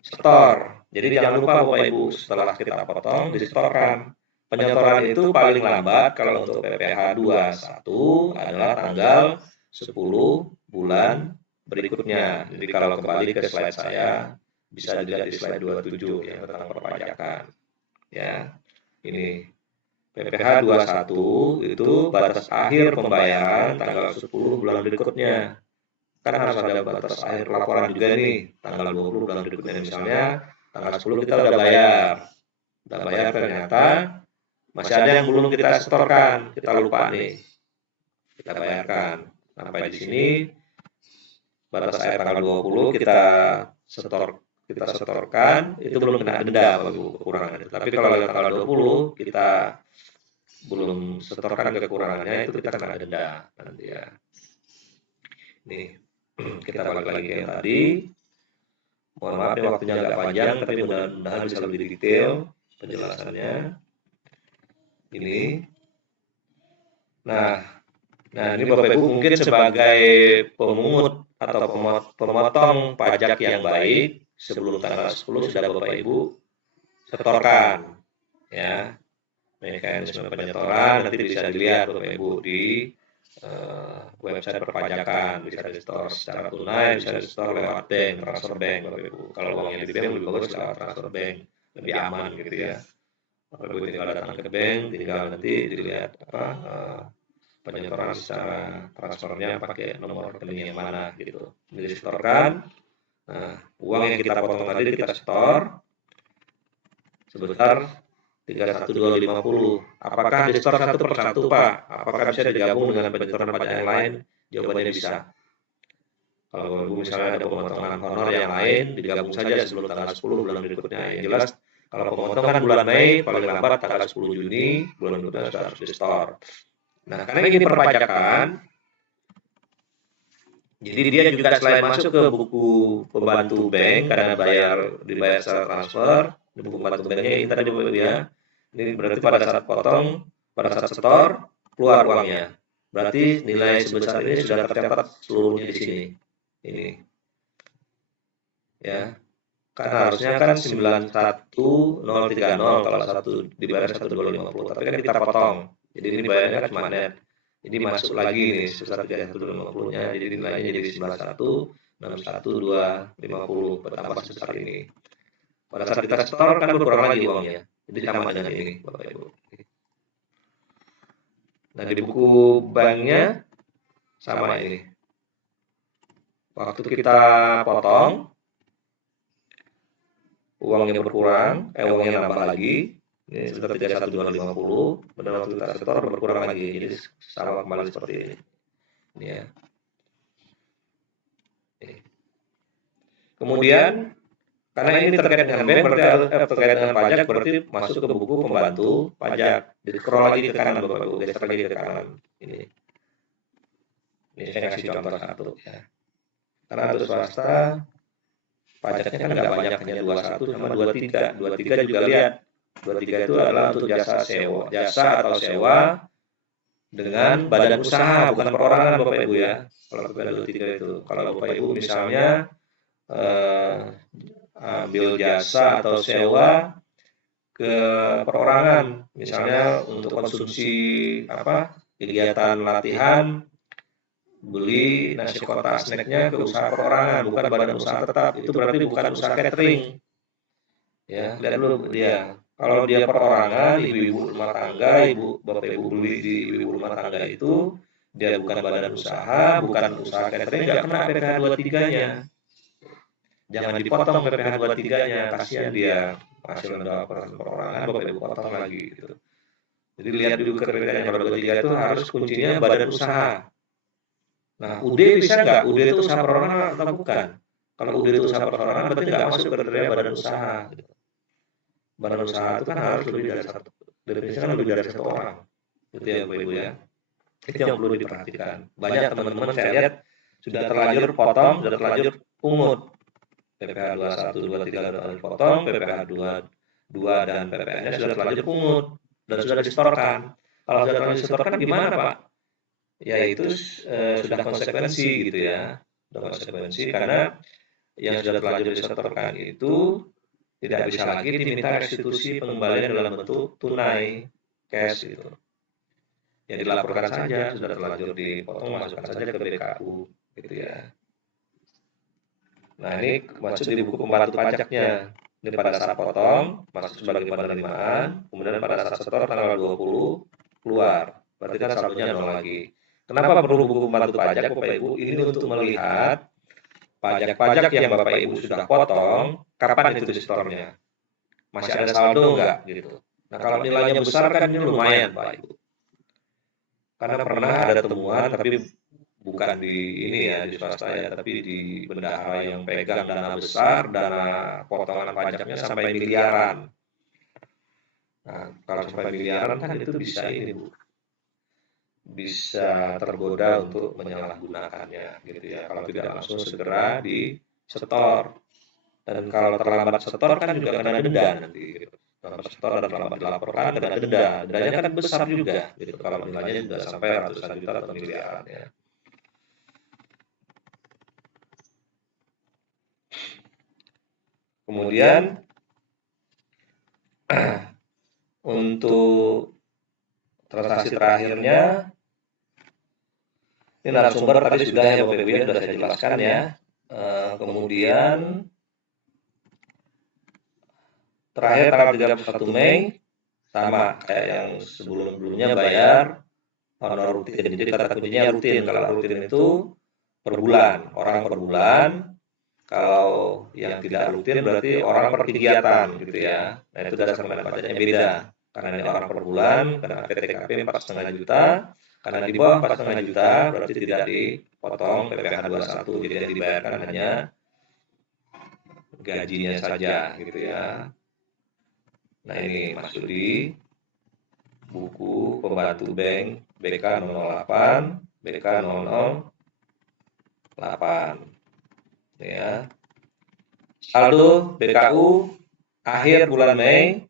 setor. Jadi jangan lupa Bapak Ibu, setelah kita potong disetorkan. Penyetoran itu paling lambat kalau untuk PPh 21 adalah tanggal 10 bulan berikutnya. Jadi kalau kembali ke slide saya, bisa dilihat di slide 27 yang tentang perpajakan. Ya, ini PPh 21 itu batas akhir pembayaran tanggal 10 bulan berikutnya. kan harus ada batas akhir laporan juga nih, tanggal 20 bulan berikutnya. Misalnya tanggal 10 kita udah bayar ternyata masih ada yang belum kita setorkan, kita lupa nih, kita bayarkan. Sampai di sini batas akhir tanggal 20 kita setorkan, itu belum kena denda bagi kekurangan. Tapi kalau tanggal 20 kita belum setorkan kekurangannya, itu kita kena denda nanti ya. Nih, kita balik lagi ke yang tadi. Mohon maaf nih waktunya agak panjang, tapi mudah-mudahan bisa lebih detail penjelasannya. Ini. Nah, ini Bapak Ibu mungkin sebagai pemungut atau pemotong pajak yang baik, sebelum tanggal 10 sudah Bapak Ibu setorkan ya. Mekanisme penyetoran nanti bisa dilihat Bapak Ibu di website perpajakan, bisa disetor secara tunai, bisa disetor lewat bank, transfer bank Bapak Ibu. Kalau uangnya di bank lebih bagus lewat transfer bank, lebih aman gitu ya. Bapak Ibu tinggal datang ke bank, tinggal nanti dilihat penyetoran secara transfernya pakai nomor rekening yang mana gitu. Ini disetorkan. Nah, uang yang kita potong tadi kita setor sebesar 31250. Apakah disetor satu per satu, Pak? Apakah bisa digabung dengan penyetoran pajak yang lain? Jawabannya bisa. Kalau Ibu misalnya ada pemotongan honor yang lain, digabung saja sebelum tanggal 10 bulan berikutnya. Yang jelas, kalau pemotongan bulan Mei, paling lambat tanggal 10 Juni, bulan berikutnya sudah harus disetor. Nah, karena ini perpajakan, jadi dia juga selain masuk ke buku pembantu bank, karena dibayar secara transfer, di buku pembantu banknya ini tadi Bapak Ibu ya. Ini berarti pada saat potong, pada saat setor, keluar uangnya. Berarti nilai sebesar ini sudah tercatat seluruhnya di sini. Ini. Ya. Kan harusnya kan 91030 kalau satu dibayar 1250, tapi kan kita potong. Jadi ini bayarnya kan cuma net. Jadi masuk lagi nih sebesar 31250-nya, jadi nilainya jadi 9161250 bertambah sebesar ini. Pada saat kita setor kan berkurang lagi uangnya. Jadi sama dengan ini, Bapak Ibu. Nah, di buku banknya sama ini. Waktu kita potong, uangnya berkurang, uangnya nambah lagi. Ini sudah 31250, pada waktu kita setor berkurang lagi. Jadi sama kembali seperti ini. Ini ya. Ini. Kemudian karena ini terkait dengan bank, berarti terkait dengan pajak, berarti masuk ke buku pembantu pajak. Di-scroll lagi ke kanan Bapak Ibu, geser lagi ke kanan. Ini saya kasih contoh satu ya. Karena untuk swasta pajaknya kan nggak banyak, hanya 21 sama 23. 23 juga lihat. 23 itu adalah untuk jasa atau sewa dengan badan usaha, bukan perorangan Bapak Ibu ya. Kalau 23 itu, kalau Bapak Ibu misalnya ambil jasa atau sewa ke perorangan, misalnya untuk konsumsi kegiatan latihan, beli nasi kotak snacknya ke usaha perorangan, bukan badan usaha tetap, itu berarti bukan usaha catering. Ya, lihat dulu dia. Kalau dia perorangan, ibu-ibu rumah tangga, bapak ibu beli di ibu rumah tangga itu, dia bukan badan usaha, bukan usaha catering, nggak kena PPh 23-nya. Jangan dipotong PPh 23-nya, kasihan dia hasil perorangan, bapak ibu potong lagi gitu. Jadi lihat dulu kriteria pada 23 itu harus kuncinya badan usaha. Nah, UD bisa nggak? UD itu usaha perorangan atau bukan? Kalau UD itu usaha perorangan berarti nggak masuk kriteria badan usaha. Gitu. Badan usaha itu kan harus lebih dari satu, definisinya lebih dari satu orang. Itu ya Bapak Ibu ya. Itu yang perlu diperhatikan. Banyak teman-teman saya lihat sudah terlanjur potong, sudah terlanjur pungut. PPh 21, 23 sudah potong, PPh 22 dan PPh-nya sudah terlanjur pungut dan sudah disetorkan. Kalau sudah terlanjur disetorkan gimana Pak? Ya itu sudah konsekuensi gitu ya. Sudah konsekuensi karena yang sudah terlanjur disetorkan itu tidak bisa lagi diminta restitusi pengembalian dalam bentuk tunai cash gitu. Ya dilaporkan saja, sudah terlanjur dipotong, masukkan saja ke BKU gitu ya. Nah ini masuk di buku pembantu pajaknya. Ini pada saat potong, masuk sebagai penerimaan, kemudian pada saat setor tanggal 20 keluar. Berarti kan saldonya 0 lagi. Kenapa perlu buku pembantu pajak, Bapak Ibu? Ini untuk melihat pajak-pajak yang Bapak Ibu sudah potong, kapan itu disetornya? Masih ada saldo nggak gitu. Nah, kalau nilainya besar kan ini lumayan, Pak Ibu. Karena pernah ada temuan, tapi bukan di ini ya, di swasta ya, tapi di bendahara yang pegang dana besar, dana potongan pajaknya sampai miliaran. Nah, kalau sampai miliaran kan itu bisa ini, Bu. Bisa tergoda untuk menyalahgunakannya gitu ya. Kalau tidak langsung segera disetor. Dan kalau terlambat setor kan juga kena denda nanti gitu. Terlambat setor dan terlambat dilaporkan kena denda. Dendanya kan besar juga gitu. Kalau nilainya juga sampai ratusan juta atau miliaran ya. Kemudian untuk transaksi terakhirnya, ini narasumber tadi sudah ya Bapak Ibu ya, sudah saya jelaskan ya. Kemudian terakhir tanggal 31 Mei sama kayak yang sebelum-sebelumnya bayar honor rutin. Jadi kata kuncinya rutin. Kalau rutin itu per bulan, orang per bulan. Kalau yang tidak rutin berarti orang per kegiatan gitu ya. Nah itu dasar pengenaan pajaknya beda. Karena ini orang per bulan, karena PTKP 4,5 juta. Karena di bawah 4,5 juta berarti tidak dipotong PPh 21. Jadi yang dibayarkan hanya gajinya saja gitu ya. Nah ini masuk di buku pembantu bank BK 008, BK 008 ya. Saldo BKU akhir bulan Mei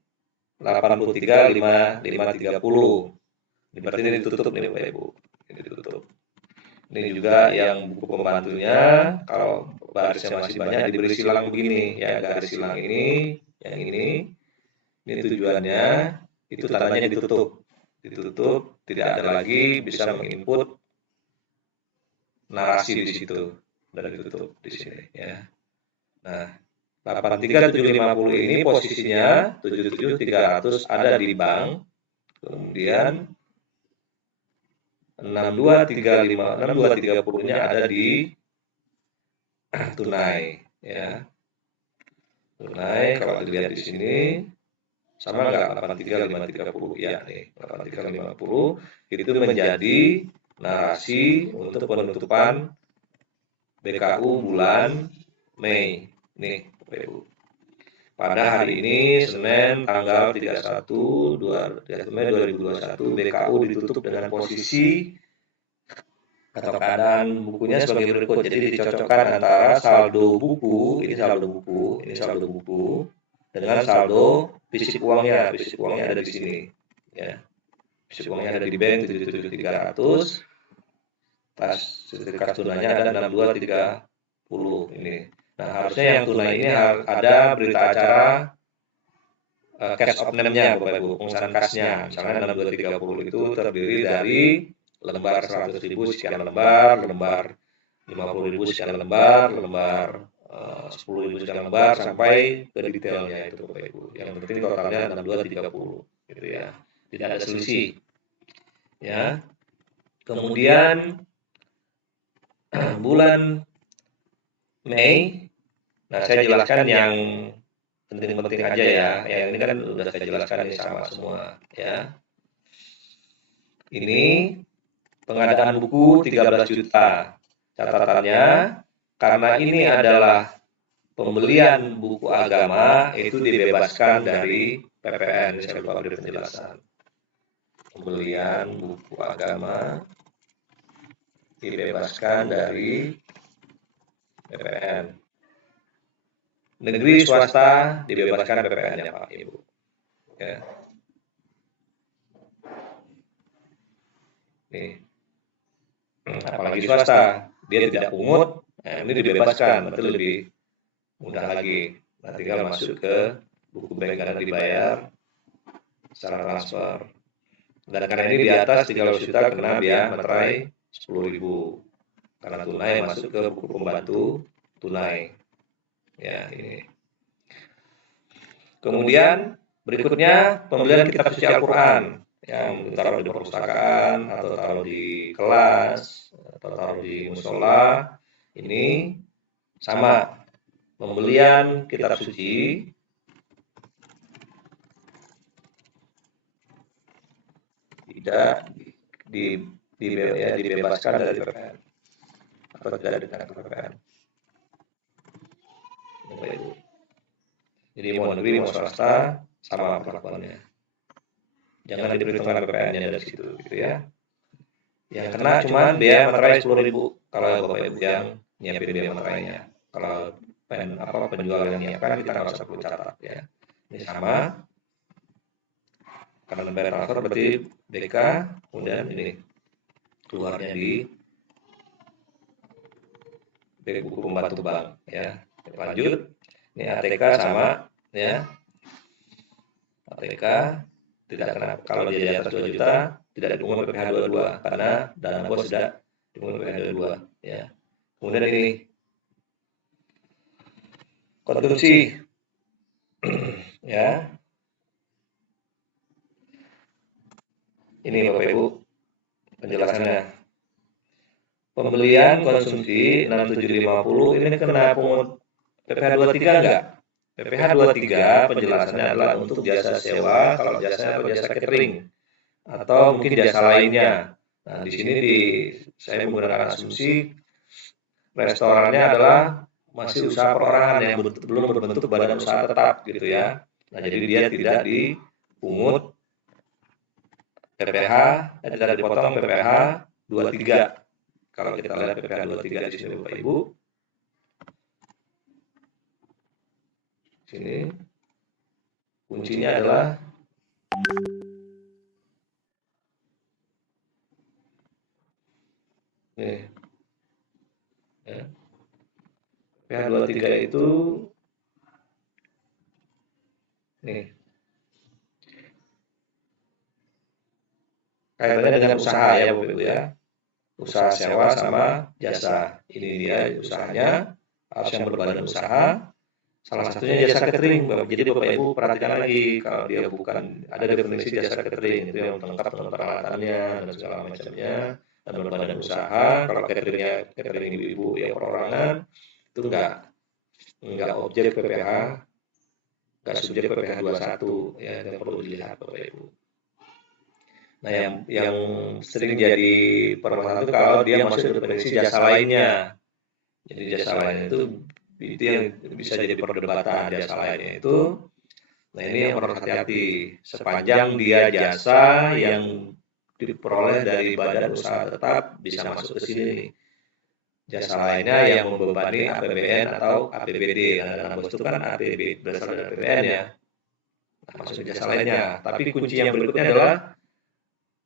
83.530. Ini berarti ini ditutup nih Bapak Ibu. Ini ditutup. Ini juga yang buku pembantunya, kalau barisnya masih banyak diberi silang begini ya, garis silang ini, yang ini tujuannya itu tandanya ditutup, tidak ada lagi bisa menginput narasi di situ dan ditutup di sini ya. Nah, 83750 ini posisinya 77300 ada di bank, kemudian 62330-nya ada di tunai ya. Tunai kalau dilihat di sini sama enggak 83530 ya nih 83550 itu menjadi narasi untuk penutupan BKU bulan Mei nih Bapak Ibu. Pada hari ini Senin tanggal 31 Mei 2021 BKU ditutup dengan posisi atau keadaan bukunya sebagai berikut. Jadi dicocokkan antara saldo buku, ini saldo buku, ini saldo buku dengan saldo fisik uangnya. Fisik uangnya ada di sini ya. Fisik uangnya ada di bank 77300. Tas sertifikat tunainya ada 6230 ini. Nah, harusnya yang tunai ini ada berita acara cash of name-nya Bapak Ibu, pengusahaan kasnya. Misalnya 6230 itu terdiri dari lembar 100.000 sekian lembar, lembar 50.000 sekian lembar, lembar 10.000 sekian lembar sampai ke detailnya itu Bapak Ibu. Yang penting totalnya 6230 gitu ya. Tidak ada selisih. Ya. Kemudian bulan Mei, nah saya jelaskan yang penting-penting aja ya. Yang ini kan udah saya jelaskan ini sama semua ya. Ini pengadaan buku 13 juta. Catatannya karena ini adalah pembelian buku agama itu dibebaskan dari PPN. Saya lupa beri penjelasan. Pembelian buku agama dibebaskan dari PPN. Negeri swasta dibebaskan PPN-nya Pak Ibu. Ya. Nih. Apalagi swasta, dia tidak pungut, nah ini dibebaskan, berarti lebih mudah lagi. Nah, tinggal masuk ke buku bank karena dibayar secara transfer. Dan karena ini di atas 300 juta kena biaya materai 10.000. Karena tunai masuk ke buku pembantu tunai. Ya, ini. Kemudian berikutnya pembelian kitab suci Al-Quran. yang taruh di perpustakaan atau taruh di kelas atau taruh di musola, ini sama. Pembelian kitab suci tidak dibebaskan dari PPN atau tidak dikenakan PPN. Bapak Ibu. Jadi mau negeri mau swasta sama perlakuannya. Jangan diperhitungkan PPN-nya dari situ, gitu ya. Yang kena cuman biaya materai 10.000 kalau Bapak Ibu yang nyiapin biaya materainya. Kalau penjual yang nyiapkan kita nggak usah perlu catat ya. Ini sama. Karena bayar transfer berarti BK, kemudian ini keluarnya di buku pembantu bank ya. Lanjut. Ini ATK sama ya. ATK tidak kena kalau dia di atas 2 juta tidak dipungut PPh 22 karena dana bos tidak dipungut PPh 22 ya. Kemudian ini konsumsi ya. Ini Bapak Ibu penjelasannya. Pembelian konsumsi 6750 ini kena pungut PPh 23 enggak? PPh 23 penjelasannya adalah untuk jasa sewa kalau jasa atau jasa catering atau mungkin jasa lainnya. Nah, di sini saya menggunakan asumsi restorannya adalah masih usaha perorangan yang belum berbentuk badan usaha tetap gitu ya. Nah, jadi dia tidak dipungut PPh, tidak dipotong PPh 23. Kalau kita lihat PPh 23 di sini Bapak Ibu. Sini kuncinya adalah nih. Ya. PPh 23 itu nih. Kaitannya dengan usaha ya Bapak Ibu ya. Usaha sewa sama jasa. Ini dia usahanya, harus yang berbadan usaha. Salah satunya jasa catering. Jadi Bapak Ibu perhatikan lagi kalau dia bukan ada definisi jasa catering itu yang lengkap dengan peralatannya dan segala macamnya dan berbadan usaha. Kalau catering ibu-ibu yang perorangan itu enggak objek PPh, enggak subjek PPh 21 ya, yang perlu dilihat Bapak Ibu. Nah, yang sering jadi permasalahan itu kalau dia masuk definisi jasa lainnya. Jadi jasa lainnya itu yang bisa jadi perdebatan jasa lainnya itu. Nah, ini yang harus hati-hati. Sepanjang dia jasa yang diperoleh dari badan usaha tetap bisa masuk ke sini. Jasa lainnya yang membebani APBN atau APBD. Dana bos itu kan APBD berasal dari APBN ya. Nah, masuk jasa lainnya. Tapi kunci yang berikutnya adalah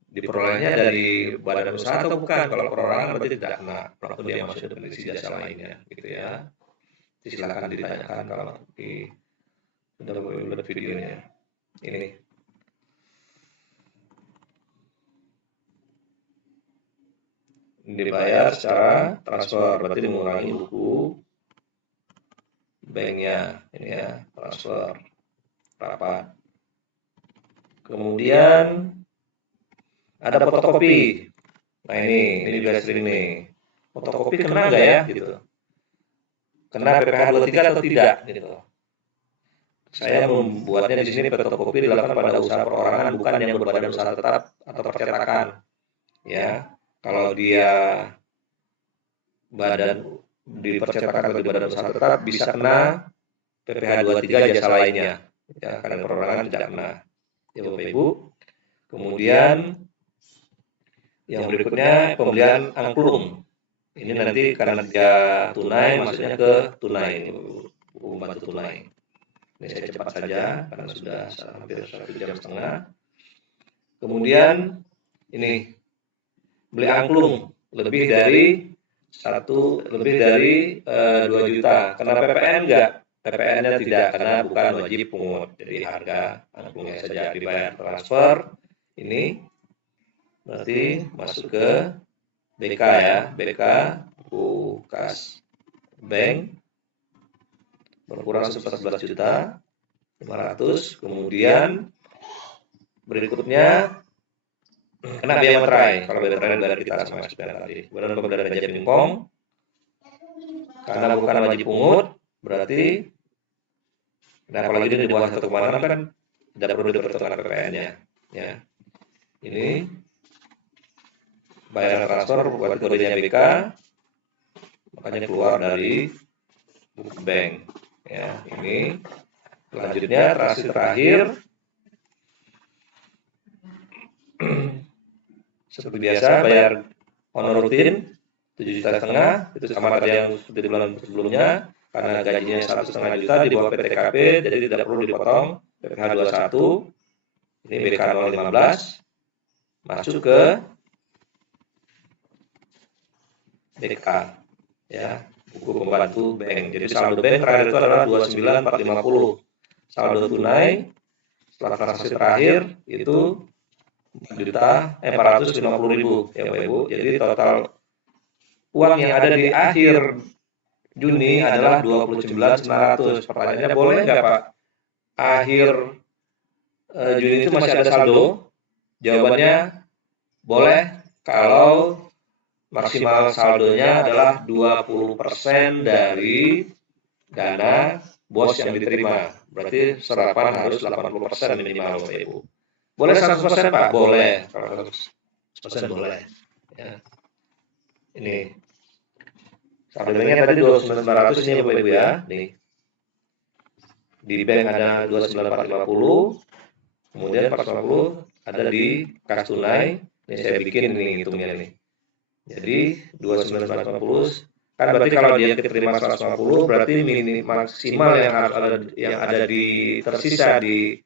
diperolehnya dari badan usaha atau bukan. Kalau perorangan berarti tidak kena, walaupun dia masuk definisi jasa lainnya, gitu ya. Silakan ditanyakan kalau sudah videonya. Ini dibayar secara transfer, berarti mengurangi buku banknya. Ini ya, transfer rapat. Kemudian ada fotokopi. Nah, ini juga sering nih. Fotokopi kena nggak ya? Gitu. Kena PPh 23 atau tidak? Gitu. Saya membuatnya di sini fotokopi dilakukan pada usaha perorangan bukan yang berbadan usaha tetap atau percetakan. Ya, kalau dia badan di percetakan atau di badan usaha tetap bisa kena PPh 23 jasa lainnya. Ya, karena perorangan tidak kena. Ya Bapak Ibu. Kemudian yang berikutnya pembelian angklung. Ini nanti karena dia tunai, maksudnya ke tunai, buku pembantu tunai. Ini saya cepat saja karena sudah hampir 1,5 jam. Kemudian ini beli angklung lebih dari 2 juta. Kena PPN enggak? PPN-nya tidak karena bukan wajib pungut. Jadi harga angklungnya saja dibayar transfer. Ini berarti masuk ke BK ya, BK buku kas bank berkurang 14 juta 500. Kemudian berikutnya kena biaya materai. Kalau biaya materai dari kita sama SPN tadi. Kemudian untuk dari Raja Pingpong, karena bukan wajib pungut, berarti, nah kalau ini di bawah 1,6 kan tidak perlu diperhitungkan PPN-nya. Ya, ini bayaran transfer buat kodenya BK, makanya keluar dari buku bank. Ya, ini selanjutnya transaksi terakhir. Seperti biasa bayar honor rutin 7,5 juta, itu sama tadi yang seperti di bulan sebelumnya, karena gajinya 1,5 juta di bawah PTKP, jadi tidak perlu dipotong PPh 21. Ini BK 015 masuk ke BK, ya, buku pembantu bank. Jadi saldo bank terakhir itu adalah 29.450. Saldo tunai setelah transaksi terakhir itu 450.000 ya Bapak Ibu. Jadi total uang yang ada di akhir Juni adalah 29.900. Pertanyaannya, boleh nggak Pak akhir Juni itu masih ada saldo? Jawabannya boleh kalau maksimal saldonya adalah 20% dari dana bos yang diterima. Berarti serapan harus 80% minimal Bapak Ibu. Boleh 100% Pak? Boleh. Kalau 100% boleh. Ya. Ini saldo banknya tadi 29.900 ini Bapak Ibu ya. Nih. Di bank ada 29.450, kemudian 450 ada di kas tunai. Ini saya bikin ini hitungnya nih. Jadi 29.450 kan berarti kalau dia keterima 150 berarti maksimal yang ada di tersisa di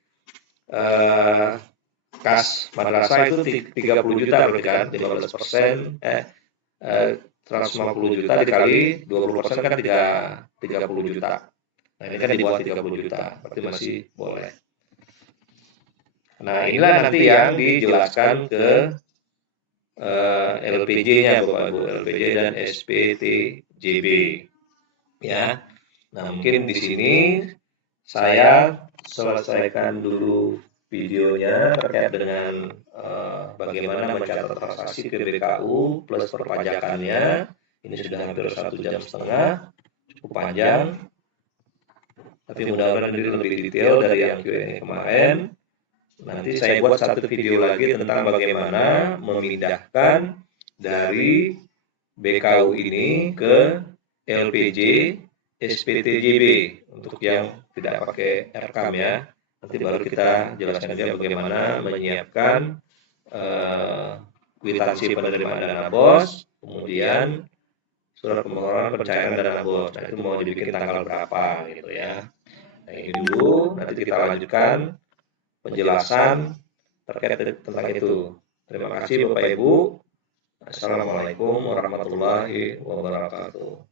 kas madrasah itu 30 juta berarti kan, 15%, 150 juta dikali 20% kan 30 juta. Nah ini kan di bawah 30 juta, berarti masih boleh. Nah inilah nanti yang dijelaskan ke LPJ-nya Bapak Ibu, LPJ dan SPTJB. Ya. Nah mungkin di sini saya selesaikan dulu videonya terkait dengan bagaimana mencatat transaksi ke BKU plus perpajakannya. Ini sudah hampir 1,5 jam, cukup panjang. Tapi mudah-mudahan ini lebih detail dari yang Q&A kemarin. Nanti saya buat satu video lagi tentang bagaimana memindahkan dari BKU ini ke LPJ SPTJB untuk yang tidak pakai rekam ya. Nanti baru kita jelaskan juga bagaimana menyiapkan kwitansi penerimaan dana bos, kemudian surat permohonan pencairan dana bos. Nah itu mau dibikin tanggal berapa gitu ya. Nah ini dulu, nanti kita lanjutkan penjelasan terkait tentang itu. Terima kasih Bapak Ibu. Assalamualaikum warahmatullahi wabarakatuh.